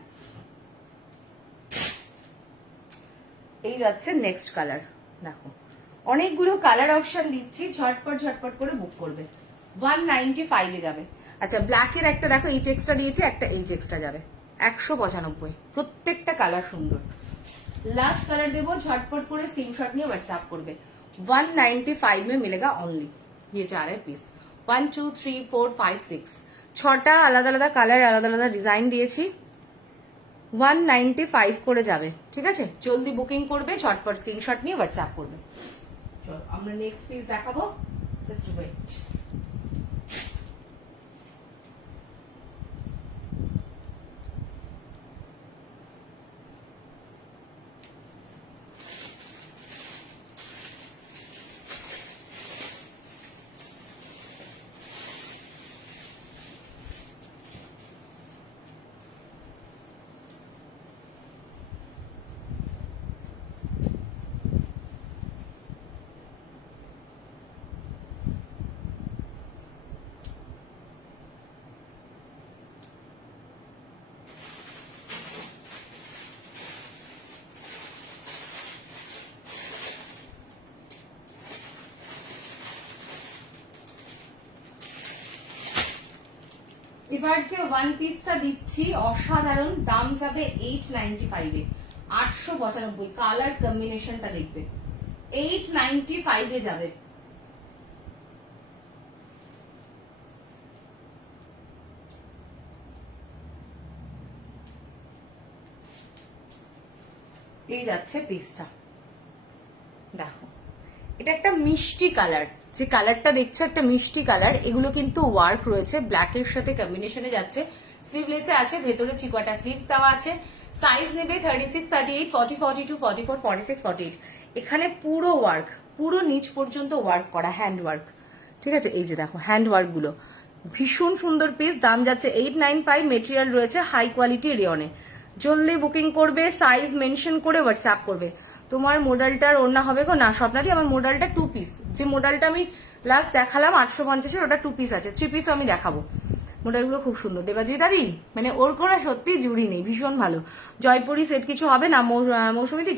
এই যাচ্ছে নেক্সট কালার। দেখো অনেকগুলো কালার অপশন দিচ্ছি, ঝটপট ঝটপট করে বুক করবে। 195-এ যাবে। আচ্ছা, ব্ল্যাকের একটা দেখো, এই চেক্সটা দিয়েছে, একটা এই চেক্সটা যাবে 195। প্রত্যেকটা কালার সুন্দর। लास्ट कलर देवो, झटपट করে स्क्रीनशॉट নিয়ে व्हाट्सएप করবে। 195 में मिलेगा ओनली। ये 4 है पीस, 1 2 3 4 5 6 ছটা আলাদা আলাদা কালার, আলাদা আলাদা ডিজাইন দিয়েছি। 195 করে যাবে, ঠিক আছে। জলদি বুকিং করবে, ঝটপট স্ক্রিনশট নিয়ে व्हाट्सएप করবে। চলো আমরা নেক্সট পিস দেখাবো, জাস্ট ওয়েট। এবার যে ওয়ান পিসটা দিচ্ছি অসাধারণ, দাম যাবে 895-এ, 895। কালার কম্বিনেশনটা দেখবে, 895-এ যাবে। এই যাচ্ছে পিসটা। দেখো এটা একটা মিষ্টি কালার, যে কালারটা দেখছো একটা মিষ্টি কালার। এগুলো কিন্তু ওয়ার্ক রয়েছে, ব্ল্যাকের সাথে কম্বিনেশনে যাচ্ছে। স্লিভলেসে আছে, ভেতরে চিকোয়াটা স্লিভস দেওয়া আছে। সাইজ নেবে 36, 38, 40, 42, 44, 46, 48। এখানে পুরো ওয়ার্ক, পুরো নিচ পর্যন্ত ওয়ার্ক করা, হ্যান্ড ওয়ার্ক, ঠিক আছে। এই যে দেখো হ্যান্ড ওয়ার্ক গুলো, ভীষণ সুন্দর পিস। দাম যাচ্ছে 895। মেটেরিয়াল রয়েছে হাই কোয়ালিটি রেয়নে। জলদি বুকিং করবে, সাইজ মেনশন করে হোয়াটসঅ্যাপ করবে। তোমার মডেলটার ওড়না হবে গো না স্বপ্নাদি, আমার মডেলটা 2 পিস। যে মডেলটা আমি লাস্ট দেখালাম 850-এর, ওটা 2 পিস আছে, 3 পিসও আমি দেখাবো। মডেলগুলো খুব সুন্দর। দেবাদ্রি দাদি মানে ওর কোনো সত্যি জুড়ি নেই, ভীষণ ভালো। জয়পুরি সেট কিছু হবে না, মৌসুমীদি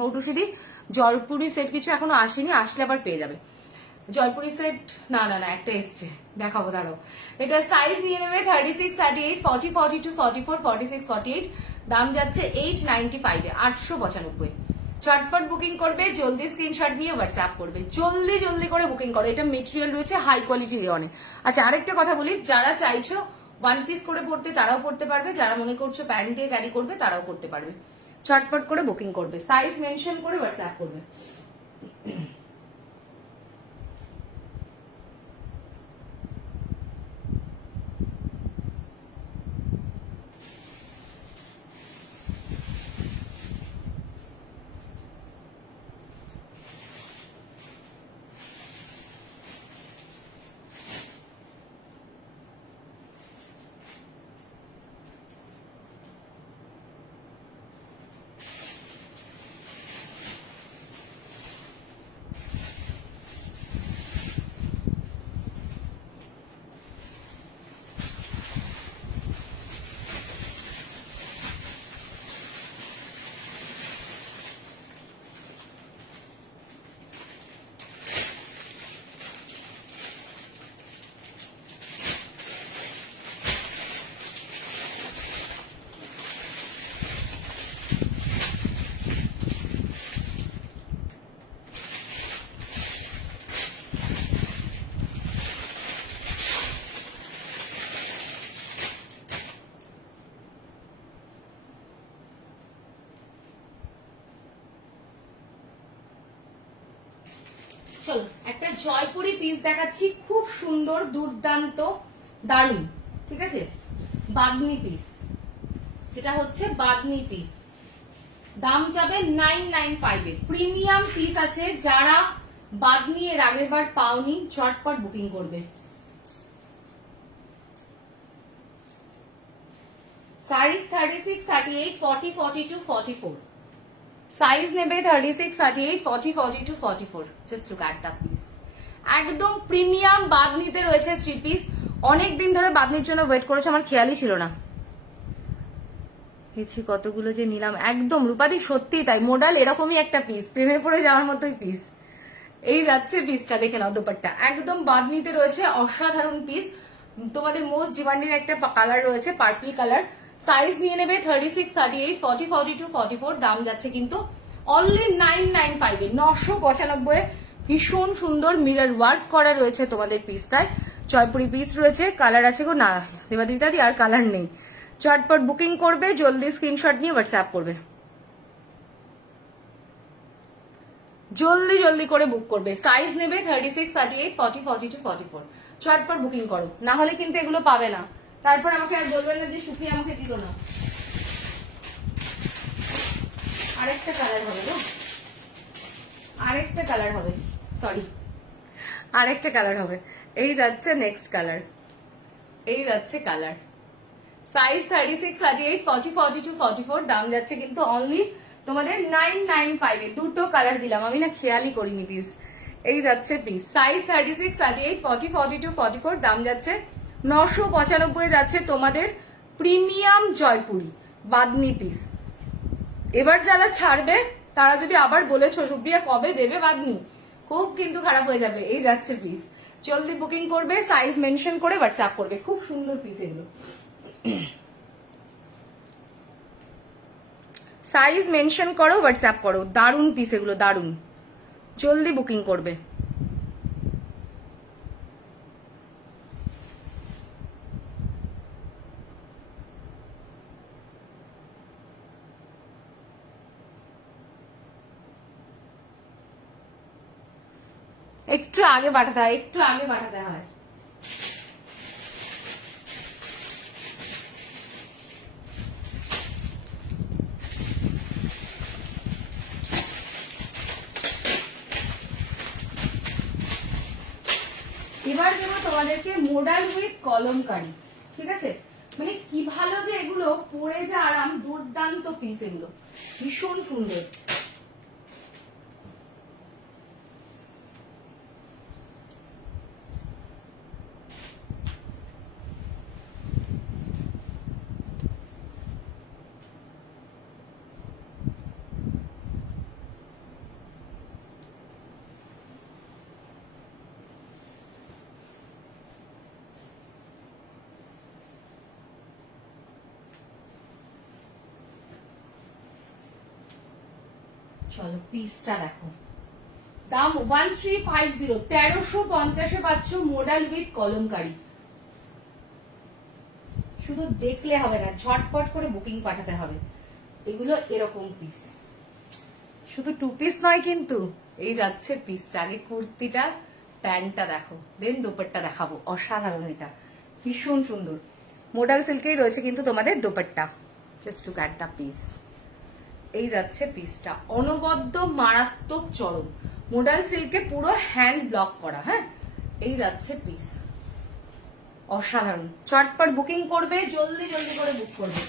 মৌটুসিদি জয়পুরি সেট কিছু এখনো আসেনি, আসলে আবার পেয়ে যাবে। জয়পুরি সেট না না না একটা এসছে, দেখাবো দাঁড়াও। এটা সাইজ নিয়ে নেবে 36, 38, 40, 42, 44, 46, 48, দাম যাচ্ছে 895 এ, 895। চটপট বুকিং করবে, জলদি স্ক্রিনশট নিয়ে হোয়াটসঅ্যাপ করবে, জলদি জলদি করে বুকিং করো। এটা মেটেরিয়াল রয়েছে হাই কোয়ালিটি রেয়নে। আচ্ছা আরেকটা কথা বলি, যারা চাইছো ওয়ান পিস করে পড়তে তারাও পড়তে পারবে, যারা মনে করছো প্যান্ট দিয়ে ক্যারি করবে তারাও করতে পারবে। চটপট করে বুকিং করবে, সাইজ মেনশন করে হোয়াটসঅ্যাপ করবে। চলো একটা জয়পুরি পিস দেখাচ্ছি, খুব সুন্দর, দুর্দান্ত, দারুণ, ঠিক আছে। বাদনি পিস, যেটা হচ্ছে বাদনি পিস, দাম যাবে 995 এ। প্রিমিয়াম পিস আছে, যারা বাদনি এর আগের বার পাওনি ঝটপট বুকিং করবে। সাইজ 36, 38, 40, 42, 44, সাইজ নেবে 36, 38, 40, 42, 44। Just look at the piece, একদম প্রিমিয়াম বাদনিতে রয়েছে থ্রি পিস। অনেকদিন ধরে বাদনির জন্য ওয়েট করেছে, আমার খেয়ালই ছিল না। কতগুলো যে নিলাম, একদম রূপাদি সত্যি তাই, মডেল এরকমই একটা পিস, প্রেমে পড়ে যাওয়ার মতোই পিস। এই যাচ্ছে পিসটা, দেখে নাও, দোপাট্টা একদম বাদনিতে রয়েছে, অসাধারণ পিস। তোমাদের মোস্ট ডিমান্ডিং একটা কালার রয়েছে, পার্পল কালার। সাইজ নিয়ে নেবে 36, 38, 40, 42, 44, দাম যাচ্ছে কিন্তু অনলি 995 এ, 995 এ। ভীষণ সুন্দর মিরর ওয়ার্ক করা রয়েছে তোমাদের পিসটায়। জয়পুরি পিস রয়েছে, কালার আছে গো না দেবাদিতাদি, আর কালার নেই। চটপট বুকিং করবে, জলদি স্ক্রিনশট নিয়ে হোয়াটসঅ্যাপ করবে, জলদি জলদি করে বুক করবে। সাইজ নেবে 36, 38, 40, 42, 44। চটপট বুকিং করো, না হলে কিন্তু এগুলো পাবে না। তারপর আমাকে আর বলবেন না যে সুফি আমাকে দিল না। আরেকটা কালার হবে গো, আরেকটা কালার হবে, সরি আরেকটা কালার হবে। এই যাচ্ছে নেক্সট কালার, এই যাচ্ছে কালার। সাইজ 36, 38, 40, 42, 44, দাম যাচ্ছে কিন্তু অনলি তোমাদের 995 এ। দুটো কালার দিলাম আমি, না খেয়ালই করিনি পিস। এই যাচ্ছে পিস, সাইজ 36, 38, 40, 42, 44, দাম যাচ্ছে 995 যাচ্ছে তোমাদের প্রিমিয়াম জয়পুরি বাদনি পিস। এবার যারা ছাড়বে তারা যদি আবার বলেছো সুপ্রিয়া কবে দেবে বাদনি, খুব কিন্তু খারাপ হয়ে যাবে। এই যাচ্ছে পিস, জলদি বুকিং করবে, সাইজ মেনশন করে হোয়াটসঅ্যাপ করবে। খুব সুন্দর পিস এগুলো, সাইজ মেনশন করো, হোয়াটসঅ্যাপ করো, দারুণ পিস এগুলো, দারুণ, জলদি বুকিং করবে। একটু আগে পাঠাতে হয়, একটু আগে পাঠাতে হয়। এবার দেবো তোমাদেরকে মোডাল উইথ কলমকারি, ঠিক আছে। মানে কি ভালো যে এগুলো, পরে যে আরাম, দুর্দান্ত পিস এগুলো, ভীষণ সুন্দর। চলো পিসটা দেখো, দাম 1350, 1350 পাচ্ছ মোডাল উইথ কলমকারি। শুধু দেখলে হবে না, ঝটপট করে বুকিং পাঠাতে হবে। এগুলো এরকম পিস, শুধু 2 পিস নয় কিন্তু। এই যাচ্ছে পিসটা, আগে কুর্তিটা প্যান্টটা দেখো, দেন দোপাট্টা দেখাবো। অসাধারণ, এটা ভীষণ সুন্দর। মোডাল সিল্কেই রয়েছে কিন্তু তোমাদের dupatta. Just look at the piece. এই যাচ্ছে পিসটা, অনবদ্য মারাত্মক চরম মোডাল সিল্কে পুরো হ্যান্ড ব্লক করা। হ্যাঁ, এই যাচ্ছে পিস, অসাধারণ। চটপট বুকিং করবে, জলদি জলদি করে বুক করবে।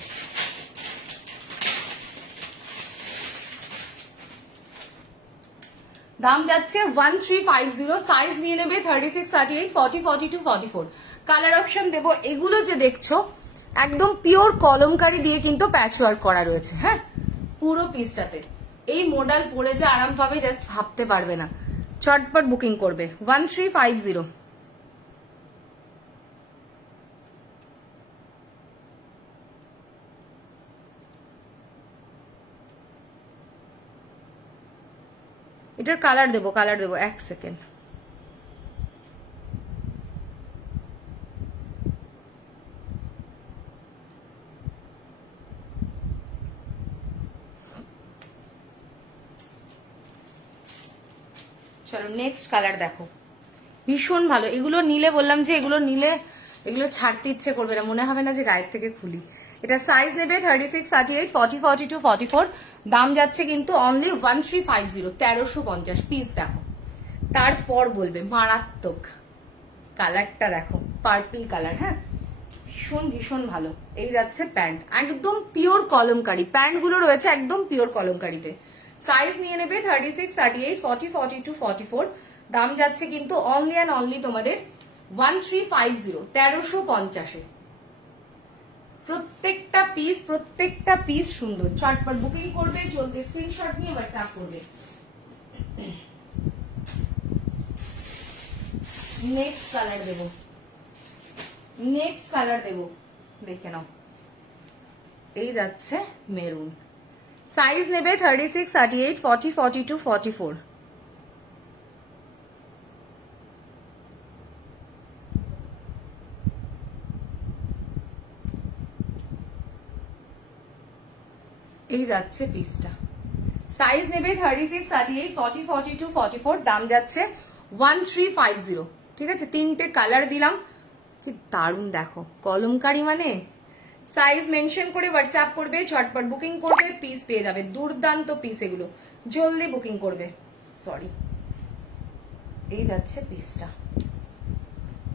দাম যাচ্ছে 1350, সাইজ নিয়ে নেবে 36, 38, 40, 42, 44। কালার অপশন দেবো। এগুলো যে দেখছো একদম পিওর কলমকারি দিয়ে কিন্তু প্যাচওয়ার্ক করা রয়েছে। হ্যাঁ, পুরো পিসটাতে এই মডেল পরে যে আরাম পাবে জাস্ট ভাবতে পারবে না। চটপট বুকিং করবে। 1350। এটার কালার দেবো, কালার দেবো, 1 সেকেন্ড। চলো নেক্সট কালার দেখো, ভীষণ ভালো। এগুলো নিলে বললাম যে এগুলো নিলে এগুলো ছাড়তে ইচ্ছে করবে না, মনে হবে না যে গায়ের থেকে খুলি। এটা সাইজ নেবে 36, 38, 40, 42, 44। দাম যাচ্ছে কিন্তু অনলি 1350, 1350। পিস দেখো, তারপর বলবে মারাত্মক। কালারটা দেখো, পার্পল কালার। হ্যাঁ, ভীষণ ভীষণ ভালো। এই যাচ্ছে প্যান্ট, একদম পিওর কলমকারি। প্যান্ট গুলো রয়েছে একদম পিওর কলমকারিতে। সাইজ নিয়ে নেবে 36, 38, 40, 42, 44। দাম যাচ্ছে কিন্তু অনলি অ্যান্ড অনলি তোমাদের 1350, 1350। প্রত্যেকটা পিস সুন্দর। চটপট বুকিং করবে, জলদি স্ক্রিনশট নিয়ে হোয়াটসঅ্যাপ করবে। নেক্সট কালার দেবো, দেখে নাও। এই যাচ্ছে মেরুন, সাইজ নেবে 36, 38, 40, 42, 44। এই যাচ্ছে পিসটা, সাইজ নেবে 36, 38, 40, 42, 44। দাম যাচ্ছে 1350। ঠিক আছে, 3টে কালার দিলাম, কি দারুণ দেখো কলমকারি মানে। সাইজ মেনশন করে হোয়াটসঅ্যাপ করবে, ঝটপট বুকিং করবে, পিস পেয়ে যাবে। দুর্দান্ত পিস এগুলো, জলদি বুকিং করবে। সরি, এই যাচ্ছে পিসটা,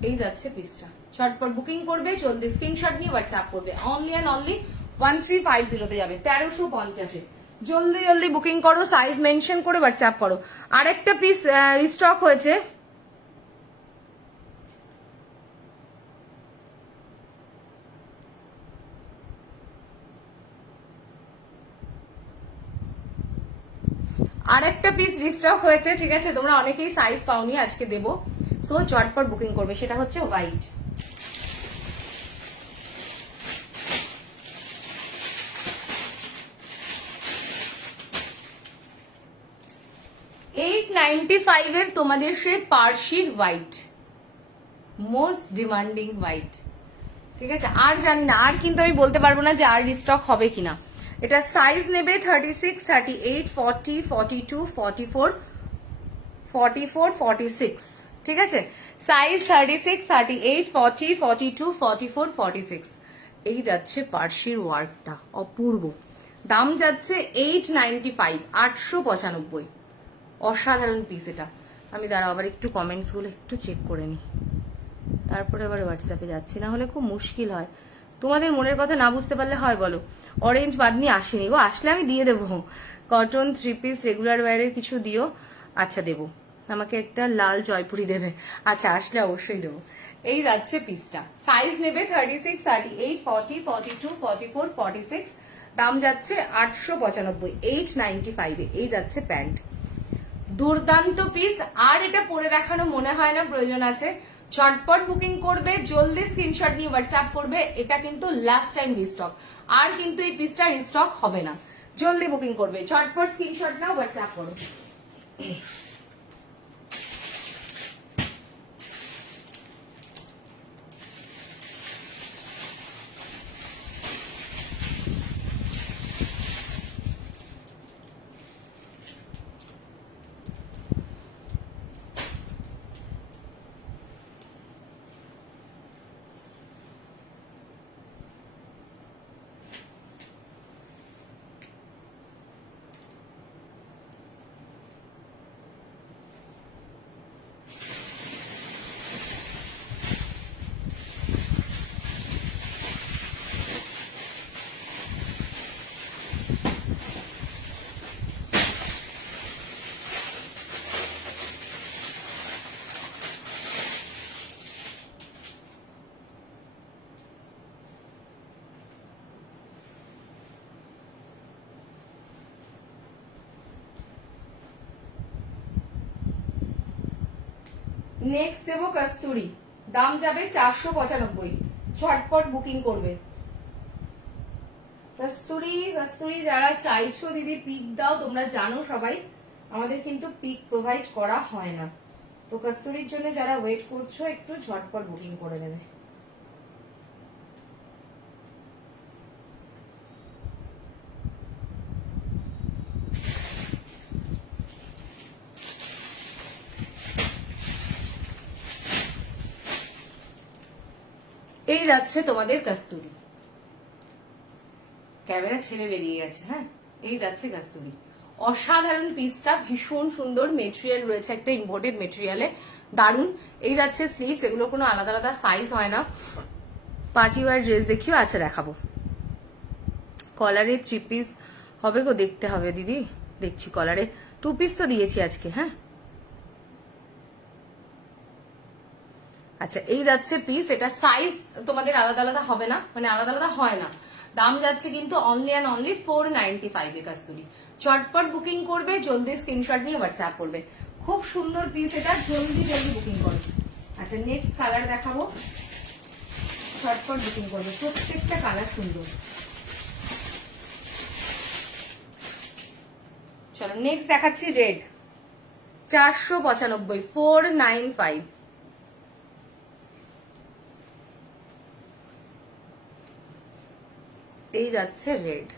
এই যাচ্ছে পিসটা। ঝটপট বুকিং করবে, জলদি স্ক্রিনশট নিয়ে হোয়াটসঅ্যাপ করবে। অনলি অ্যান্ড অনলি 1350 তে যাবে, 1350-এ। জলদি জলদি বুকিং করো, সাইজ মেনশন করে হোয়াটসঅ্যাপ করো। আরেকটা পিস রিস্টক হয়েছে, ঠিক আছে। তোমরা অনেকেই সাইজ পাওনি, আজকে দেবো। সো চটপট বুকিং করবে। সেটা হচ্ছে হোয়াইট। $895 এর তোমাদের সে পার্সির হোয়াইট, মোস্ট ডিমান্ডিং হোয়াইট। ঠিক আছে, আর জানি না, আর কিন্তু আমি বলতে পারবো না যে আর রিস্টক হবে কিনা। এটা সাইজ নেবে 36, 38, 40, 42, 44, 44, 46। ঠিক আছে, সাইজ 36, 38, 40, 42, 44, 46। এই যাচ্ছে পার্সির ওয়ার্কটা, অপূর্ব। দাম যাচ্ছে 895, 895। অসাধারণ পিস এটা। আমি দাঁড়াও আবার একটু কমেন্টস গুলো একটু চেক করে নিই, তারপরে আবার হোয়াটসঅ্যাপে যাচ্ছি, না হলে খুব মুশকিল হয়। তোমাদের মনের কথা না বুঝতে পারলে হয় বলো? অরেঞ্জ বাদনি আসেনি গো, আসলে আমি দিয়ে দেবো। কটন 3 পিস রেগুলার ওয়্যারের কিছু দিও। আচ্ছা দেবো, আমাকে একটা লাল জয়পুরি দেবে। আচ্ছা, আসলে অবশ্যই দেবো। এই যাচ্ছে পিসটা, সাইজ নেবে 36, 38, 40, 42, 44, 46। দাম যাচ্ছে 895, 895-এ। এই যাচ্ছে প্যান্ট, দুর্দান্ত পিস। আর এটা পরে দেখানো মনে হয় না প্রয়োজন আছে। ঝটপট বুকিং করবে, জলদি স্ক্রিনশট নিয়ে হোয়াটসঅ্যাপ করবে। এটা কিন্তু লাস্ট টাইম রিস্টক, আর কিন্তু এই পিসটা রিস্টক হবে না। জলদি বুকিং করবে, চটপট স্ক্রিনশট নাও, হোয়াটসঅ্যাপ করো। নেক্সট দেবো কস্তুরি, দাম যাবে 495, ঝটপট বুকিং করবে। কস্তুরি কস্তুরি যারা চাইছো দিদি পিক দাও, তোমরা জানো সবাই আমাদের কিন্তু পিক প্রোভাইড করা হয় না, তো কস্তুরির জন্য যারা ওয়েট করছো একটু ঝটপট বুকিং করে নেবে। এই যাচ্ছে তোমাদের কস্তুরি, ক্যামেরা ছেড়ে বেরিয়ে গেছে, হ্যাঁ এই যাচ্ছে কস্তুরি। অসাধারণ পিসটা, ভীষণ সুন্দর মেটেরিয়াল রয়েছে, একটা ইম্পোর্টেড মেটেরিয়ালে, দারুন। এই যাচ্ছে স্লিভস, এগুলো কোনো আলাদা আলাদা সাইজ হয় না। পার্টি ওয়ার ড্রেস দেখিও, আচ্ছা দেখাবো। কলারে 3 পিস হবে গো, দেখতে হবে দিদি, দেখছি। কলারে 2 পিস তো দিয়েছি আজকে, হ্যাঁ আচ্ছা এই যাচ্ছে পিস, এটা সাইজ তোমাদের আলাদা আলাদা হবে না, মানে আলাদা আলাদা হয় না। দাম যাচ্ছে কিন্তু অনলি অ্যান্ড অনলি 495 এ কস্তুরি। চটপট বুকিং করবে, জলদি স্ক্রিনশট নিয়ে হোয়াটসঅ্যাপ করবে। খুব সুন্দর পিস এটা, জলদি জলদি বুকিং করবে। আচ্ছা নেক্সট কালার দেখাবো, চটপট বুকিং করবে, প্রত্যেকটা কালার সুন্দর। চলো নেক্সট দেখাচ্ছি রেড, 495, 495। এই যাচ্ছে রেড,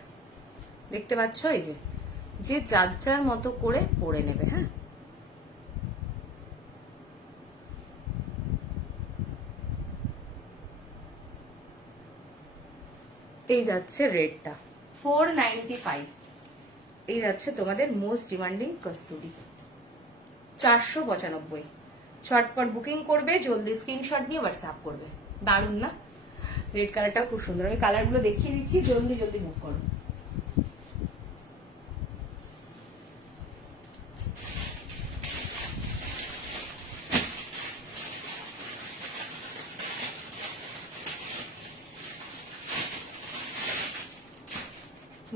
দেখতে পাচ্ছ, এই যে যে যার যার মতো করে পরে নেবে, হ্যাঁ এই যাচ্ছে রেডটা 495। এই যাচ্ছে তোমাদের মোস্ট ডিমান্ডিং কস্তুরি 495। চটপট বুকিং করবে, জলদি স্ক্রিনশট নিয়ে হোয়াটসঅ্যাপ করবে। দারুন না, রেড কালারটা খুব সুন্দর। আমি কালারগুলো দেখিয়ে দিচ্ছি, জলদি জলদি বুক করো।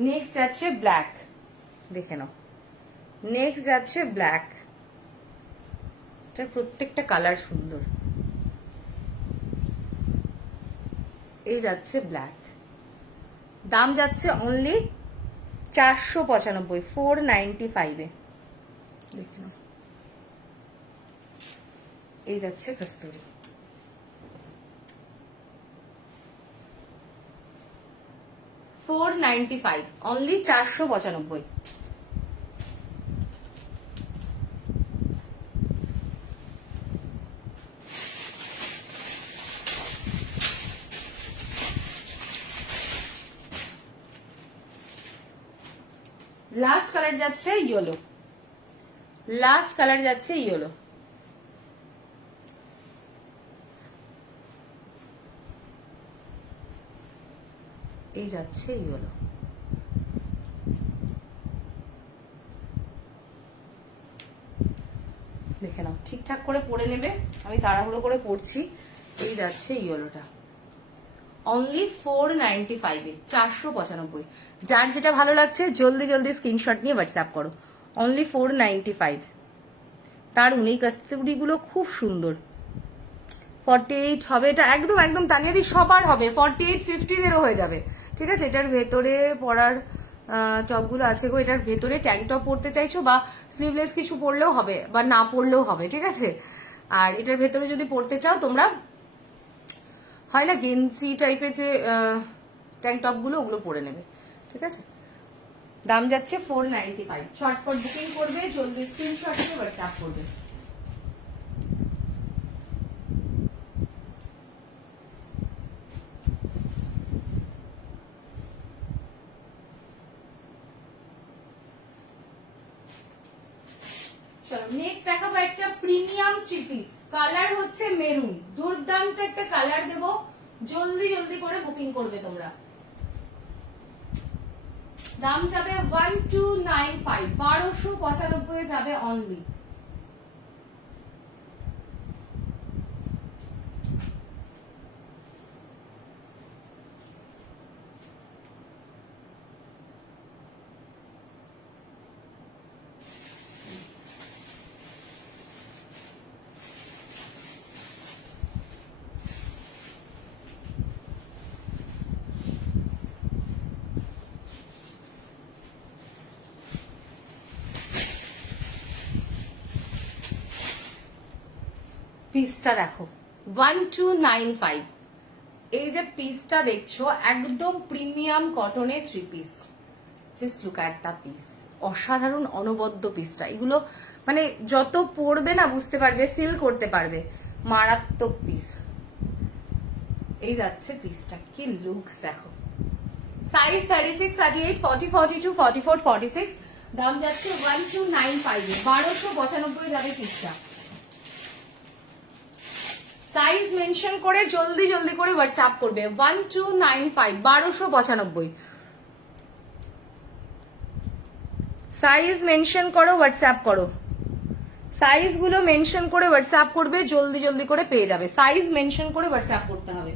নেক্সট যাচ্ছে ব্ল্যাক, দেখে নাও, নেক্সট যাচ্ছে ব্ল্যাক, এটার প্রত্যেকটা কালার সুন্দর। এই যাচ্ছে ব্ল্যাক, দাম যাচ্ছে অনলি 495, 495 এ, দেখে নাও। এই যাচ্ছে কস্তুরি, $495, অনলি 495। লাস্ট কালার যাচ্ছে ইয়েলো, লাস্ট কালার যাচ্ছে ইয়েলো। এই যাচ্ছে ইয়েলো, দেখে নাও, ঠিকঠাক করে পরে নেবে, আমি তাড়াহুড়ো করে পরছি। এই যাচ্ছে ইয়েলোটা অনলি 495 এ, 495। যার যেটা ভালো লাগছে জলদি জলদি স্ক্রিনশট নিয়ে হোয়াটসঅ্যাপ করো। অনলি 495। তার উনি কাস্তুরিগুলো খুব সুন্দর। 48 হবে এটা, একদম একদম তানিয়াদি সবার হবে, 48 50 এরও হয়ে যাবে, ঠিক আছে। এটার ভেতরে পরার টপগুলো আছে গো। এটার ভেতরে ট্যাঙ্ক টপ পরতে চাইছো বা স্লিভলেস কিছু পরলেও হবে বা না পরলেও হবে, ঠিক আছে। আর এটার ভেতরে যদি পরতে চাও তোমরা, হয় না গেঞ্জি টাইপের যে ট্যাঙ্ক টপ গুলো, ওগুলো পরে নেবে, ঠিক আছে। দাম যাচ্ছে 495। ঝটপট বুকিং করবে, জলদি স্ক্রিনশট নিয়ে হোয়াটসঅ্যাপ করবে। চলো নেক্সট দেখাবো একটা প্রিমিয়াম থ্রি পিস। কালার হচ্ছে মেরুন, দুর্দান্ত একটা কালার দেবো, জলদি জলদি করে বুকিং করবে তোমরা। দাম যাবে 1295, 1295 যাবে অনলি। পিসটা দেখো 1295। এই যে পিসটা দেখছো একদম প্রিমিয়াম কটনের three piece, just look at the piece. অসাধারণ অনবদ্য পিসটা, এগুলো মানে যত পরবে না বুঝতে পারবে, ফিল করতে পারবে, মারাত্মক পিস। এই যাচ্ছে পিসটা, কি লুকস দেখো। সাইজ 36, 38, 40, 42, 44, 46। দাম যাচ্ছে 1295, 1295 যাবে পিসটা। সাইজ মেনশন করে জলদি জলদি করে হোয়াটসঅ্যাপ করবে। 1295, 1295। সাইজ মেনশন করো, হোয়াটসঅ্যাপ করো। সাইজ গুলো মেনশন করে হোয়াটসঅ্যাপ করবে, জলদি জলদি করে পেয়ে যাবে। সাইজ মেনশন করে হোয়াটসঅ্যাপ করতে হবে।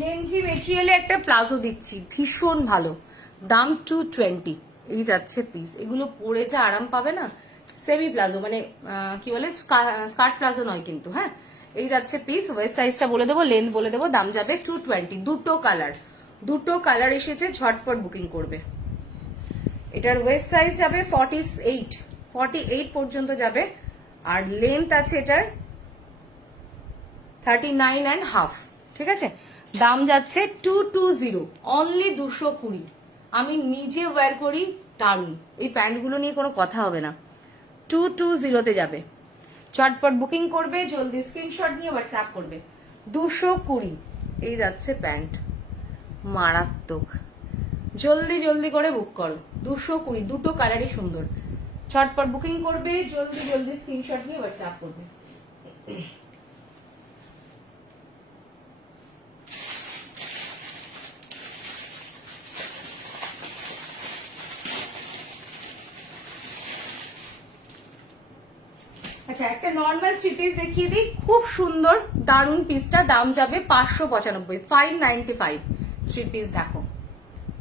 গেঞ্জি মেটেরিয়ালে একটা প্লাজো দিচ্ছি, ভীষণ ভালো, দাম 220। এই যাচ্ছে পিস, এগুলো পরে যা আরাম পাবে না। সেমি প্লাজো মানে কি বলে, স্কার্ট প্লাজো নয় কিন্তু, হ্যাঁ। এই যাচ্ছে পিস, ওয়েস্ট সাইজটা বলে দেবো, লেন্থ বলে দেবো, দাম যাবে 220। দুটো কালার এসেছে, ঝটপট বুকিং করবে। এটার ওয়েস্ট সাইজ যাবে 48 পর্যন্ত যাবে, আর লেন্থ আছে এটার 39.5, ঠিক আছে। দাম যাচ্ছে 220, অনলি 220। আমি নিজে ওয়্যার করি, দারুন। এই প্যান্টগুলো নিয়ে কোনো কথা হবে না, 220 যাবে। চটপট বুকিং করবে, জলদি স্ক্রিনশট নিয়ে হোয়াটসঅ্যাপ করবে। 220। এই যাচ্ছে প্যান্ট, মারাত্মক। জলদি জলদি করে বুক করো, 220। দুটো কালারই সুন্দর। চটপট বুকিং করবে, জলদি জলদি স্ক্রিনশট নিয়ে হোয়াটসঅ্যাপ করবে। আচ্ছা, একটা নর্মাল থ্রি পিস দেখিয়ে দিই, খুব সুন্দর দারুন পিসটা। দাম যাবে 595, 595। থ্রি পিস দেখো,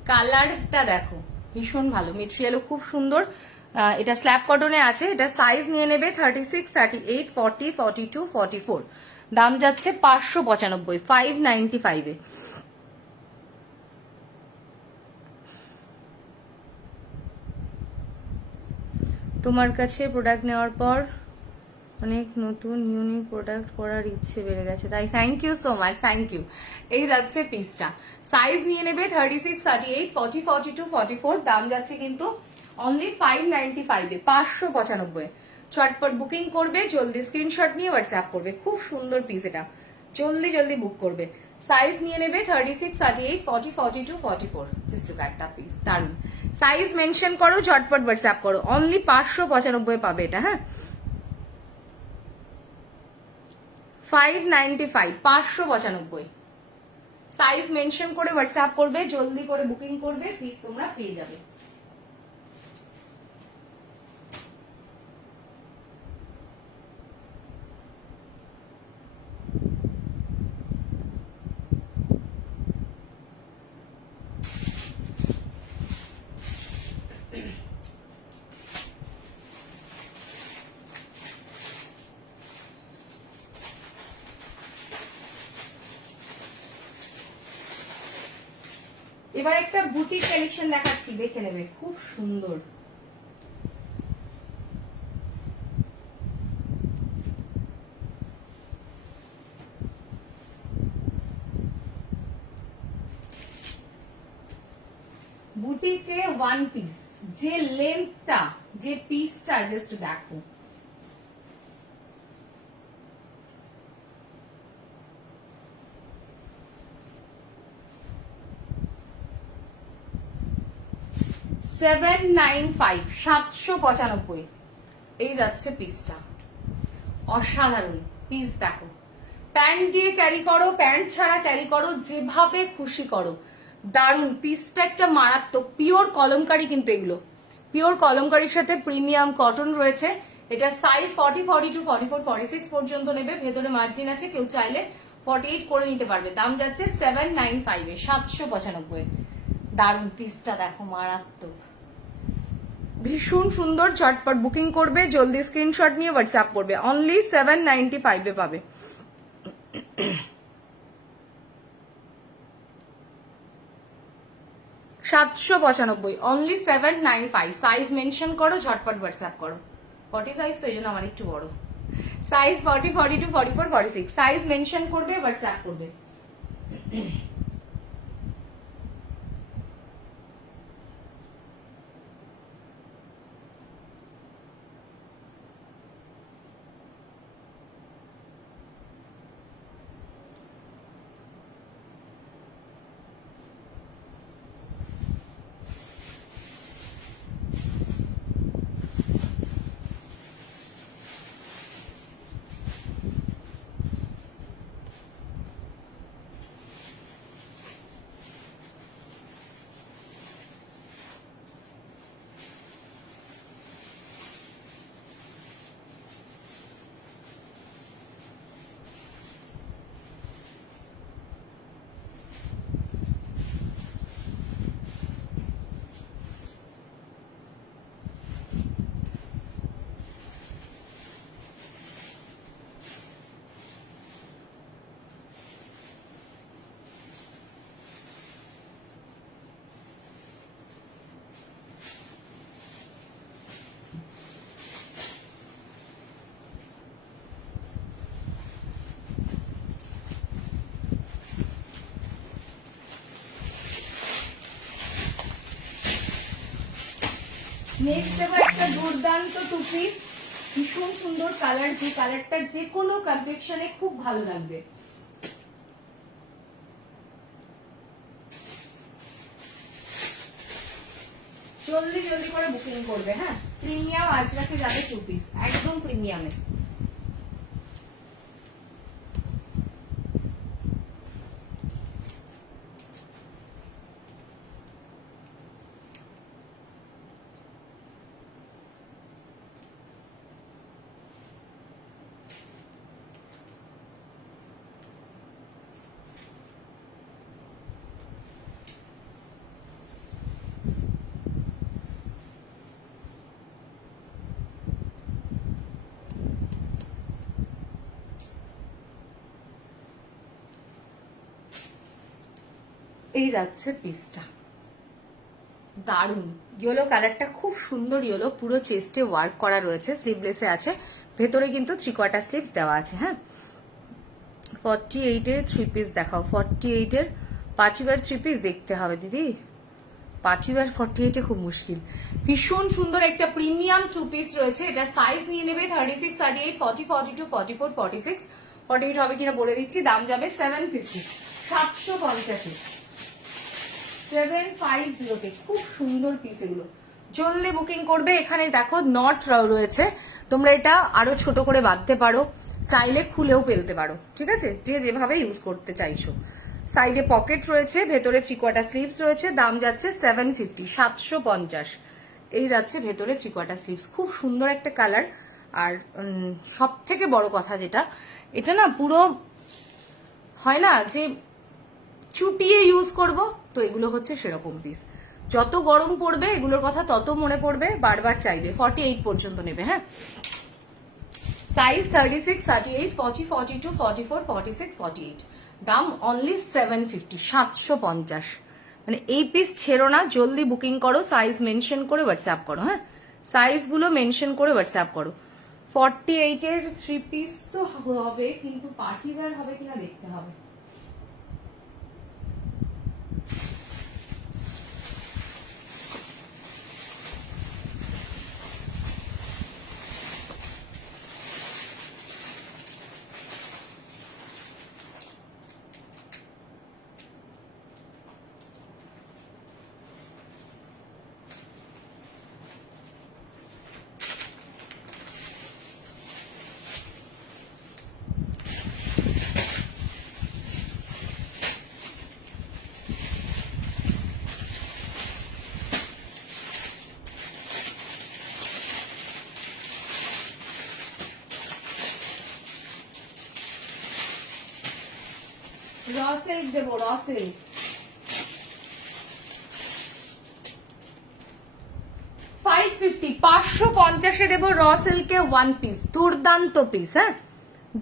কালারটা দেখো, ভীষণ ভালো, মেটেরিয়ালও খুব সুন্দর। এটা স্ল্যাব কটনে আছে। এটা সাইজ নিয়ে নেবে 36, 38, 40, 42, 44। দাম যাচ্ছে 595, 595-এ। তোমার কাছে প্রোডাক্ট নেওয়ার পর অনেক নতুন ইউনিক প্রোডাক্ট করার ইচ্ছে বেড়ে গেছে, তাই thank you so much, thank you. এই যাচ্ছে পিসটা, সাইজ নিয়ে নেবে 36, 38, 40, 42, 44। দাম যাচ্ছে কিন্তু অনলি 595-এ, 595। চটপট বুকিং করবে, জলদি স্ক্রিনশট নিয়ে হোয়াটসঅ্যাপ করবে। খুব সুন্দর পিস এটা, জলদি জলদি বুক করবে। সাইজ নিয়ে নেবে 36, 38, 40, 42, 44। Just look at the piece, দারুন। সাইজ মেনশন করো, ঝটপট হোয়াটসঅ্যাপ করো, অনলি 595 পাবে এটা, হ্যাঁ। 595, 595। সাইজ মেনশন করে হোয়াটসঅ্যাপ করবে, জলদি করে বুকিং করবে, পিস তোমরা পেয়ে যাবে। এবার একটা বুটিক কালেকশন দেখাচ্ছি, দেখে নেবে, খুব সুন্দর। বুটিকে ওয়ান পিস, যে লেন্থটা, যে পিসটা জাস্ট দেখো। $795, 795। এই যাচ্ছে পিসটা, অসাধারণ পিস। দেখো, প্যান্ট দিয়ে ক্যারি করো, প্যান্ট ছাড়া ক্যারি করো, যেভাবে খুশি করো, দারুন। পিসটা একটা মারাত্মক, পিওর কলমকারি, কিন্তু এগুলো পিওর কলমকারির সাথে প্রিমিয়াম কটন রয়েছে। এটা সাইজ 40, 42, 44, 46 পর্যন্ত নেবে। ভেতরে মার্জিন আছে, কেউ চাইলে 48 করে নিতে পারবে। দাম যাচ্ছে 795 এ, 795। দারুন পিসটা দেখো, মারাত্মক, ভীষণ সুন্দর। ঝটপট বুকিং করবে, জলদি স্ক্রিনশট নিয়ে হোয়াটসঅ্যাপ করবে। অনলি 795 এ পাবে। $795, অনলি 795। সাইজ মেনশন করো, ঝটপট হোয়াটসঅ্যাপ করো। 40 সাইজ তো, এই জন্য আমার একটু বড় সাইজ। 40, 42, 44, 46 সাইজ মেনশন করবে, হোয়াটসঅ্যাপ করবে। নেক্সট দেবো একটা দুর্দান্ত টু পিস, ভীষণ সুন্দর কালার, যে কালারটা যে কোনো কমপ্লেকশনে খুব ভালো লাগবে। জলদি জলদি করে বুকিং করবে। হ্যাঁ, প্রিমিয়াম আজরাকে যাবে টু পিস, একদম প্রিমিয়ামে। এই যাচ্ছে পিসটা, দারুন। ইয়েলো কালারটা খুব সুন্দর ইয়েলো, পুরো চেস্টে ওয়ার্ক করা রয়েছে, স্লিভলেসে আছে, ভেতরে কিন্তু 3/4 স্লিভস দেওয়া আছে। হ্যাঁ, 48 এর 3 পিস দেখাও। 48 এর পাঁচিবার 3 পিস দেখতে হবে দিদি, পাঁচিবার 48 এ খুব মুশকিল। ভীষণ সুন্দর একটা প্রিমিয়াম 2 পিস রয়েছে। এটা সাইজ নিয়ে নেবে 36, 38, 40, 42, 44, 46। 48 হবে কিনা বলে দিচ্ছি। দাম যাবে 750, 750। 750 খুব সুন্দর পিস এগুলো, জলদি বুকিং করবে। এখানে দেখো নট রয়েছে, তোমরা এটা আরো ছোট করে বাঁধতে পারো, চাইলে খুলেও ফেলতে পারো, ঠিক আছে, যে যেভাবে ইউজ করতে চাইছো। সাইডে পকেট রয়েছে, ভেতরে 3/4 স্লিভস রয়েছে। দাম যাচ্ছে 750, 750। এই যাচ্ছে ভেতরে 3/4 স্লিভস, খুব সুন্দর একটা কালার। আর সব থেকে বড় কথা যেটা, এটা না পুরো হয় না যে চুটিয়ে ইউজ করব, তো এগুলো হচ্ছে সেরকম পিস। যত গরম পড়বে এগুলোর কথা তত মনে পড়বে, বারবার চাইবে। 48 পর্যন্ত নেবে। হ্যাঁ, সাইজ 36, 38, 40, 42, 44, 46, 48। দাম অনলি 750, 750। মানে এই পিস ছেড়ো না, জলদি বুকিং করো, সাইজ মেনশন করে হোয়াটসঅ্যাপ করো। হ্যাঁ, সাইজগুলো মেনশন করে হোয়াটসঅ্যাপ করো। 48 এর 3 পিস তো হবে, কিন্তু পার্টি ওয়্যার হবে কিনা দেখতে হবে। র সিল্ক দেবো, র সিল্ক 550, 550 দেবো র সিল্কে 1 পিস। দুর্দান্ত পিস, হ্যাঁ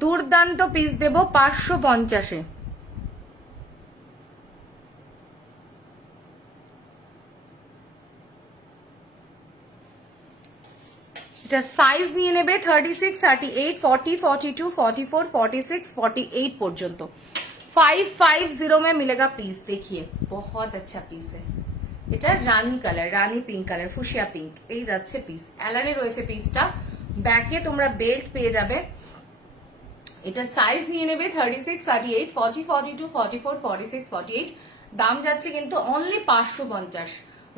দুর্দান্ত পিস দেবো 550। এটা সাইজ নিয়ে নেবে 36, 38, 40, 42, 44, 46, 48 পর্যন্ত। 550 में मिलेगा पीस। देखिए बहुत अच्छा पीस है। এটা রানী কালার, রানী পিঙ্ক কালার, ফুশিয়া পিঙ্ক, এই যাচ্ছে পিস। অ্যালানে রয়েছে পিসটা, ব্যাকে তোমরা বেল্ট পেয়ে যাবে। এটা সাইজ নিয়ে নেবে 36, 38, 40, 42, 44, 46, 48। দাম যাচ্ছে কিন্তু অনলি 550।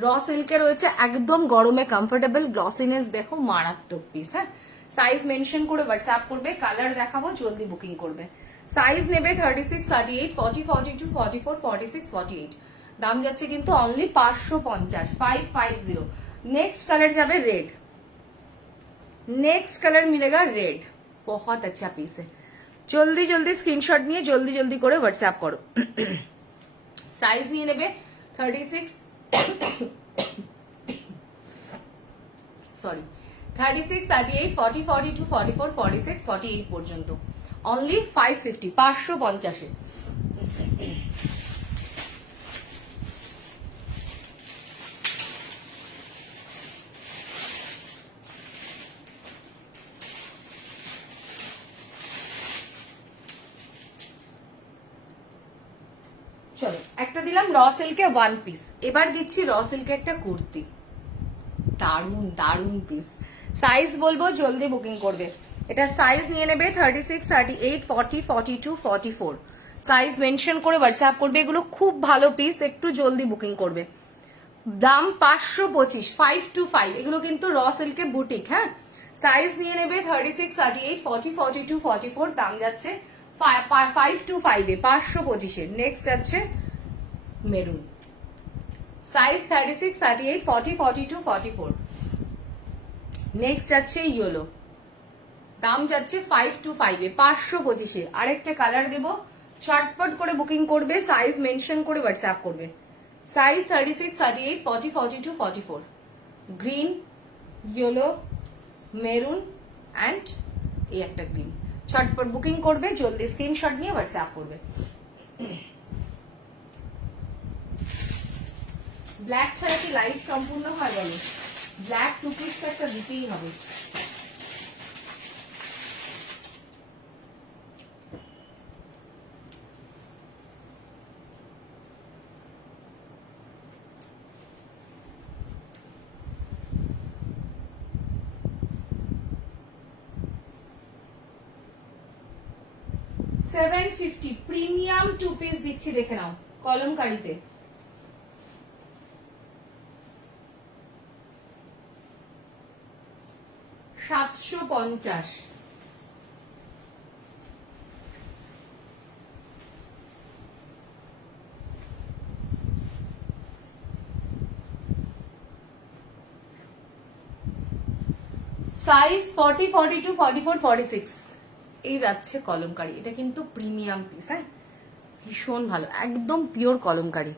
র সিল্কে রয়েছে, একদম গরমে কমফোর্টেবল, গ্লসিনেস দেখো, মারাত্মক পিস। হ্যাঁ, সাইজ মেনশন করে হোয়াটসঅ্যাপ করবে, কালার দেখাবো, জলদি বুকিং করবে। সাইজ নেবে 36, 38, 40, 42, 44, 46, 48। দাম যাচ্ছে কিন্তু অনলি 550, 550। नेक्स्ट कलर जाबे रेड। नेक्स्ट कलर मिलेगा रेड। बहुत अच्छा पीस है। जल्दी जल्दी स्क्रीनशॉट निये जल्दी जल्दी करे व्हाट्सएप करो। साइज निये नेबे 36 सॉरी 36, 38, 40, 42, 44, 46, 48 পর্যন্ত। অনলি 550, 550 এ। চলো একটা দিলাম র সিল্কে 1 পিস, এবার দিচ্ছি র সিল্কে একটা কুর্তি। দারুন দারুন পিস। সাইজ বলবো, জলদি বুকিং করবে। এটা সাইজ নিয়ে নেবে 36, 38, 40, 42, 44। সাইজ মেনশন করে হোয়াটসঅ্যাপ করবে। এগুলো খুব ভালো পিস, একটু জলদি বুকিং করবে। দাম 525, 525। এগুলো কিন্তু র সিল্কে বুটিক। হ্যাঁ, সাইজ নিয়ে নেবে 36, 38, 40, 42, 44। দাম যাচ্ছে 525 এ, 525 এর। নেক্সট যাচ্ছে মেরুন, সাইজ 36, 38, 40, 42, 44। নেক্সট যাচ্ছে ইয়েলো, দাম যাচ্ছে 525 এ, 525 এ। আরেকটা কালার দেবো, চটপট করে বুকিং করবে, সাইজ মেনশন করে হোয়াটসঅ্যাপ করবে। Size 36, 38, 40, 42, 44। Green, yellow, maroon and এই একটা গ্রিন। চটপট বুকিং করবে, জলদি স্ক্রিনশট নিয়ে হোয়াটসঅ্যাপ করবে। ব্ল্যাক ছাড়া কি লাইট সম্পূর্ণ হয় বলো? ব্ল্যাক টু পিস তো একটা দিতেই হবে। $750 প্রিমিয়াম টু পিস দিচ্ছি, দেখে নাও, কলমকারীতে। $750। সাইজ 40, 42, 44, 46। এই যাচ্ছে কলমকারী। এটা কিন্তু প্রিমিয়াম পিস। হ্যাঁ, ভীষণ ভালো, একদম পিওর কলমকারী।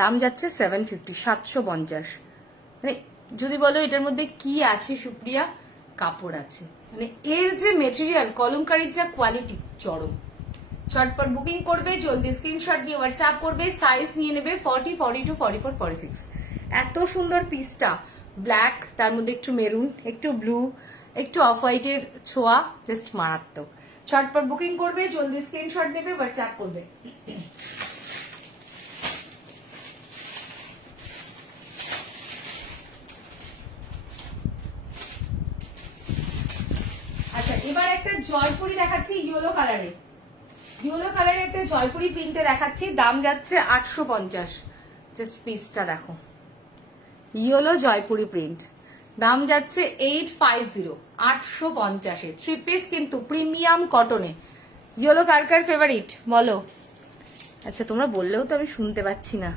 দাম যাচ্ছে 750, 750। মানে যদি বলো এটার মধ্যে কি আছে সুপ্রিয়া, কাপড় আছে। মানে এর যে মেটেরিয়াল, কলমকারীর যা কোয়ালিটি, চরম চটপট বুকিং করবে, জলদি স্ক্রিনশট নিয়ে হোয়াটসঅ্যাপ করবে, সাইজ নিয়ে নেবে 40, 42, 44, 46। এত সুন্দর পিসটা, ব্ল্যাক, তার মধ্যে একটু মেরুন, একটু ব্লু, একটু অফ হোয়াইটের ছোঁয়া, জাস্ট মারাত্মক। চটপট বুকিং করবে, জলদি স্ক্রিনশট নেবে, হোয়াটসঅ্যাপ করবে। আচ্ছা, এবার একটা জয়পুরি দেখাচ্ছি ইয়েলো কালারে। ইয়েলো কালারে একটা জয়পুরি প্রিন্টে দেখাচ্ছি, দাম যাচ্ছে 850। জাস্ট পিসটা দেখো, ইয়েলো জয়পুরি প্রিন্ট, দাম যাচ্ছে 850, 850-এ। 3 পিস কিন্তু প্রিমিয়াম কটনে। ইয়েলো কার কার ফেভারিট বলো? আচ্ছা, তোমরা বললেও তো আমি শুনতে পাচ্ছি না।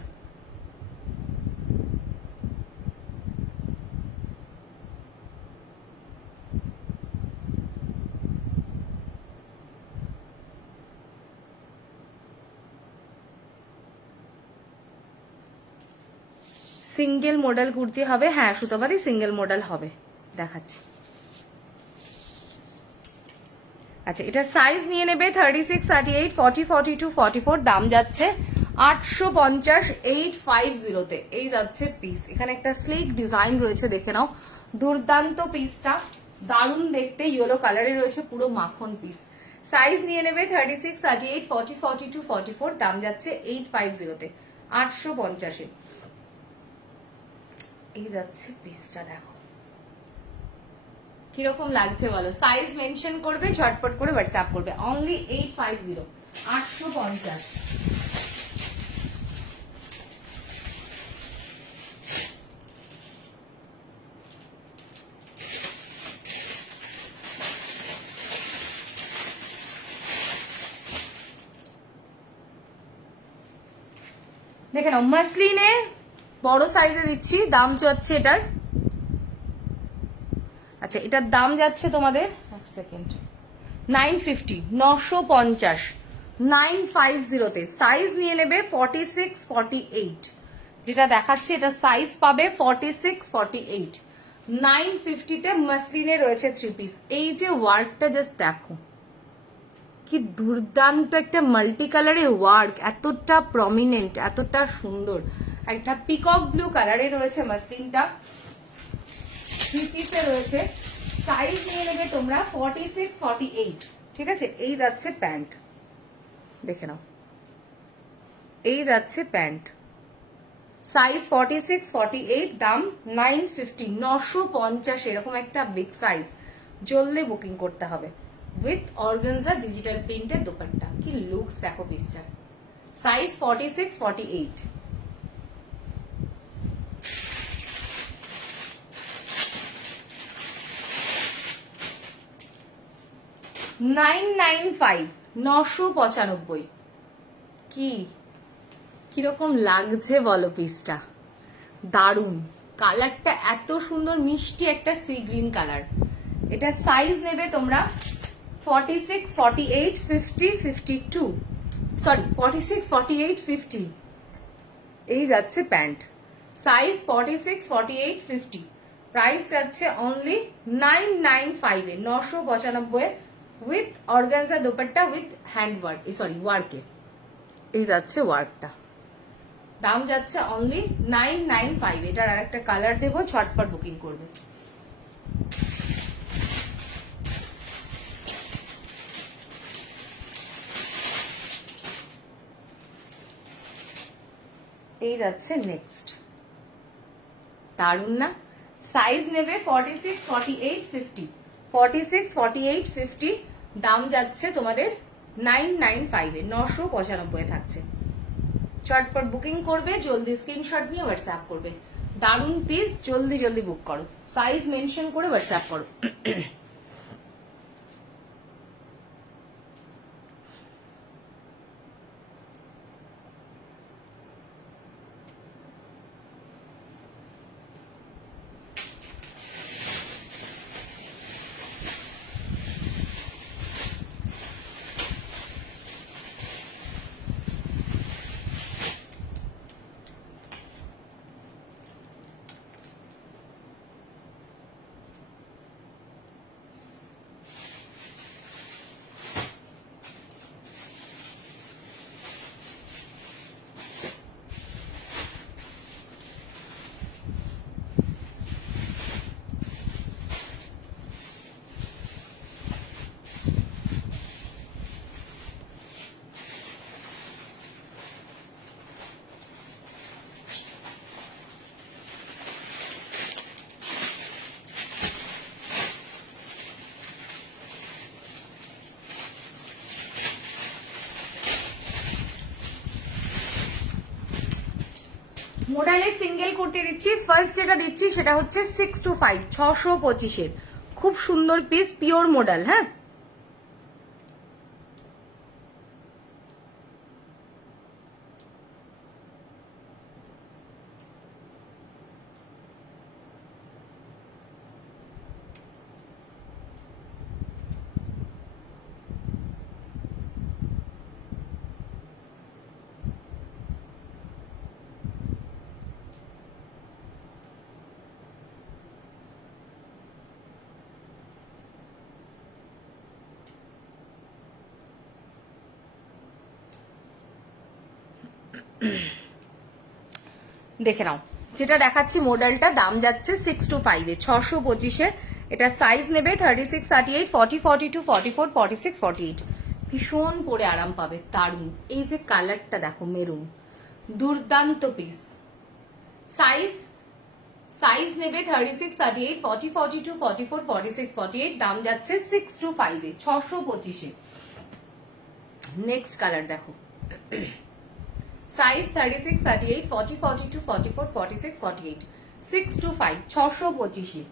সিঙ্গেল মডেল কুর্তি হবে, হ্যাঁ সুতোবাদী সিঙ্গেল মডেল হবে, দেখাচ্ছি। আচ্ছা, এটা সাইজ নিয়ে নেবে 36, 38, 40, 42, 44, দাম যাচ্ছে 850, 850-তে। এই যাচ্ছে পিস। এখানে একটা স্লিক ডিজাইন রয়েছে, দেখে নাও, দুর্দান্ত পিসটা, দারুণ দেখতে, ইয়েলো কালারে রয়েছে, পুরো মাখন পিস। সাইজ নিয়ে নেবে 36, 38, 40, 42, 44, দাম যাচ্ছে 850-তে, 850-এ। এই যাচ্ছে পিসটা, দেখো কিরকম লাগছে বলো। সাইজ মেনশন করবে, ঝটপট করে হোয়াটসঅ্যাপ করবে। অনলি 850, 850। দেখে নাও, মাসলিনে বড় সাইজে দিচ্ছি, দাম যাচ্ছে এটার, আচ্ছা এটার দাম যাচ্ছে তোমাদের, এক সেকেন্ড, 950, 950, 950-তে। সাইজ নিয়ে নেবে 46, 48, যেটা দেখাচ্ছে এটা সাইজ পাবে 46, 48, 950-তে মাসলিনে রয়েছে 3 পিস। এই যে ওয়ার্কটা জাস্ট দেখো, কি দুর্দান্ত একটা মাল্টি কালারে ওয়ার্ক, এতটা প্রমিনেন্ট, এতটা সুন্দর। একটা পিকক ব্লু কালারে রয়েছে মাসলিনটা, 3 পিসে রয়েছে। সাইজ নিয়ে নেবে তোমরা 46, 48, ঠিক আছে। এই যাচ্ছে প্যান্ট, দেখে নাও, এই যাচ্ছে প্যান্ট, সাইজ 46, 48, দাম 950, 950, এরকম একটা বিগ সাইজ। জলদি বুকিং করতে হবে। উইথ অর্গানজা ডিজিটাল প্রিন্টের দোপাট্টা, কি লুকস দেখো পিসটা। সাইজ 46, 48। $995, 995। কিরকম লাগছে বলো পিসটা, দারুন। কালারটা এত সুন্দর, মিষ্টি একটা সি গ্রিন কালার। এটা সাইজ নেবে তোমরা 46, 48, 50, 52, সরি 46, 48, 50। এই যাচ্ছে প্যান্ট, সাইজ 46, 48, 50। প্রাইস যাচ্ছে অনলি 995-এ, 995-এ, with organza dupatta, with hand work, sorry ওয়ার্কে। এই যাচ্ছে ওয়ার্কটা, দাম যাচ্ছে অনলি 995। এটার আর একটা কালার দেবো, ঝটপট বুকিং করবে। এই যাচ্ছে নেক্সট, দারুন না। সাইজ নেবে 46, 48, 50, 46, 48, 50, দাম যাচ্ছে তোমাদের 995-এ, 995-এ থাকছে। চটপট বুকিং করবে, জলদি স্ক্রিনশট নিয়ে হোয়াটসঅ্যাপ করবে। দারুন পিস, জলদি জলদি বুক করো, সাইজ মেনশন করে হোয়াটসঅ্যাপ করো। মডেলে সিঙ্গেল কুর্তি দিচ্ছি। ফার্স্ট যেটা দিচ্ছি সেটা হচ্ছে 625 625 খুব সুন্দর পিস, পিওর মডেল। হ্যাঁ, দেখে নাও যেটা দেখাচ্ছি মডেলটা, দাম যাচ্ছে 625 625। এটা সাইজ নেবে 36 38 40 42 44 46 48। ভীষণ পরে আরাম পাবে, দারুণ। এই যে কালারটা দেখো, মেরুন, দুর্দান্ত পিস। সাইজ নেবে 36 38 40 42 44 46 48। দাম যাচ্ছে 625 625। নেক্সট কালার দেখো, সাইজ 36 38 40 42 44 46 48। 625 625।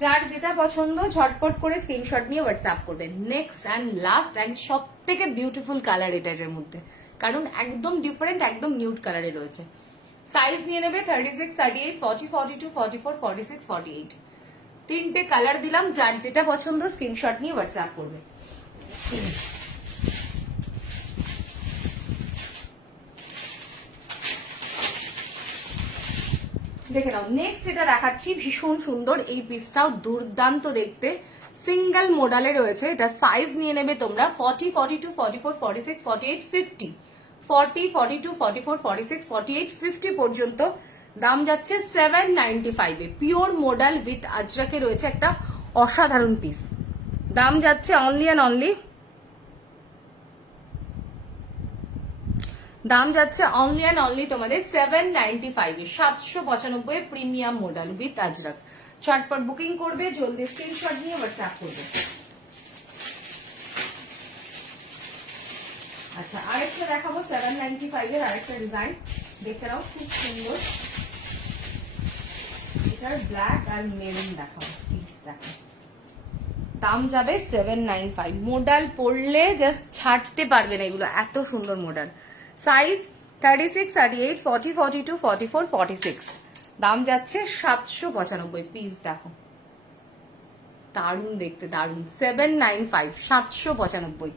যার যেটা পছন্দ ঝটপট করে স্ক্রিনশট নিয়ে হোয়াটসঅ্যাপ করবেন। নেক্সট অ্যান্ড লাস্ট অ্যান্ড সব থেকে বিউটিফুল কালার এটার মধ্যে, কারণ একদম ডিফারেন্ট, একদম নিউড কালারে রয়েছে। সাইজ নিয়ে নেবে 36 38 40 42 44 46 48। তিনটে কালার দিলাম, যার যেটা পছন্দ স্ক্রিনশট নিয়ে হোয়াটসঅ্যাপ করবে। দেখে নাও নেক্সট যেটা দেখাচ্ছি, ভীষণ সুন্দর এই পিসটাও, দুর্দান্ত দেখতে, সিঙ্গেল মডেলে রয়েছে। এটা সাইজ নিয়ে নেবে তোমরা 40 42 44 46 48 50 40 42 44 46 48 50 পর্যন্ত। দাম যাচ্ছে 795 এ। পিওর মডেল উইথ আজরাকে রয়েছে, একটা অসাধারণ পিস। দাম যাচ্ছে অনলি অ্যান্ড অনলি, দাম যাচ্ছে অনলি অ্যান্ড অনলি তোমাদের 795 এ। 795 প্রিমিয়াম মডেল উইথ আজরাক। চটপট বুকিং করবে, জলদি স্ক্রিনশট নিয়ে হোয়াটসঅ্যাপ করবে। আচ্ছা, আরেকটা দেখাবো 795 এর আরেকটা ডিজাইন, দেখে নাও, খুব সুন্দর। এটার ব্ল্যাক আর মেরুন দেখাবো, প্লিজ দেখো। দাম যাবে 795। মডেল পড়লে জাস্ট ছাড়তে পারবে না এগুলো, এত সুন্দর মডেল। সাইজ 36 38 40 42 44 46। দাম যাচ্ছে 795। পিস দেখো, দারুণ দেখতে, দারুণ। 795 795।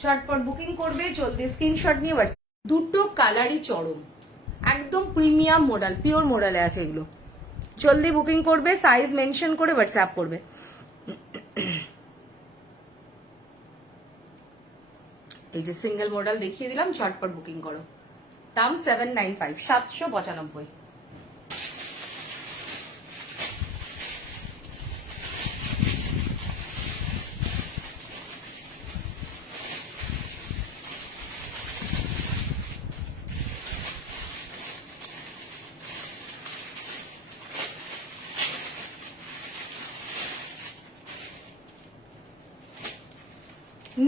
চটপট বুকিং করবে, জলদি স্ক্রিনশট নিয়ে হোয়াটসঅ্যাপ। দুটো কালারই চরম, একদম প্রিমিয়াম মডেল, পিওর মডেলে আছে এগুলো। জলদি বুকিং করবে, সাইজ মেনশন করে হোয়াটসঅ্যাপ করবে। এই যে সিঙ্গেল মডেল দেখিয়ে দিলাম, চটপট বুকিং করো। দাম 795 795।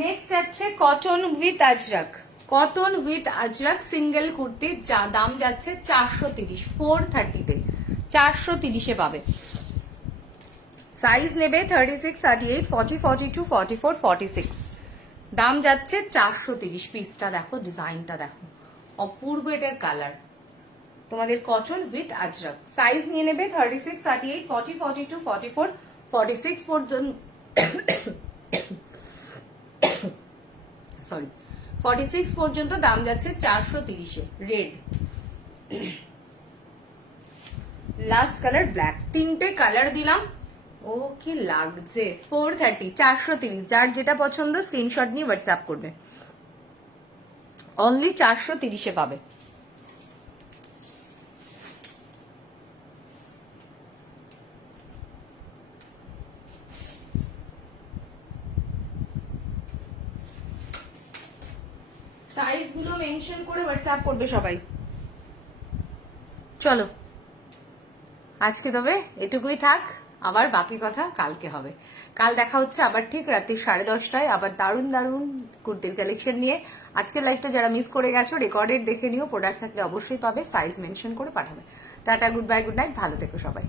নেক্সট আছে cotton with Ajrak. Cotton with Ajrak single kurti, যা দাম যাচ্ছে 430 430 430 পাবে। সাইজ নেবে 36 38 40 42 44 46। দাম যাচ্ছে 430। পিসটা দেখো, ডিজাইনটা দেখো, অপূর্ব এটার কালার। তোমাদের কটন উইথ আজরাক। সাইজ নিয়ে নেবে 36 38 40 42 44 46 পর্যন্ত, সরি 46 পর্যন্ত। দাম যাচ্ছে 430 এ। Red, last colour black. তিনটে কালার দিলাম। ও কি লাগছে, 430 430। যার যেটা পছন্দ স্ক্রিনশট নিয়ে হোয়াটসঅ্যাপ করবে। অনলি 430 পাবে। সাইজ গুলো মেনশন করে হোয়াটসঅ্যাপ করবে সবাই। চলো আজকে তবে এটুকুই থাক, আবার বাকি কথা কালকে হবে। কাল দেখা হচ্ছে আবার ঠিক রাত্রি 10:30টায়, আবার দারুণ দারুণ কুর্তির কালেকশন নিয়ে। আজকের লাইভটা যারা মিস করে গেছো রেকর্ডেড দেখে নিও, প্রোডাক্ট থাকলে অবশ্যই পাবে, সাইজ মেনশন করে পাঠাবে। Tata, good bye, good night, ভালো থেকো সবাই।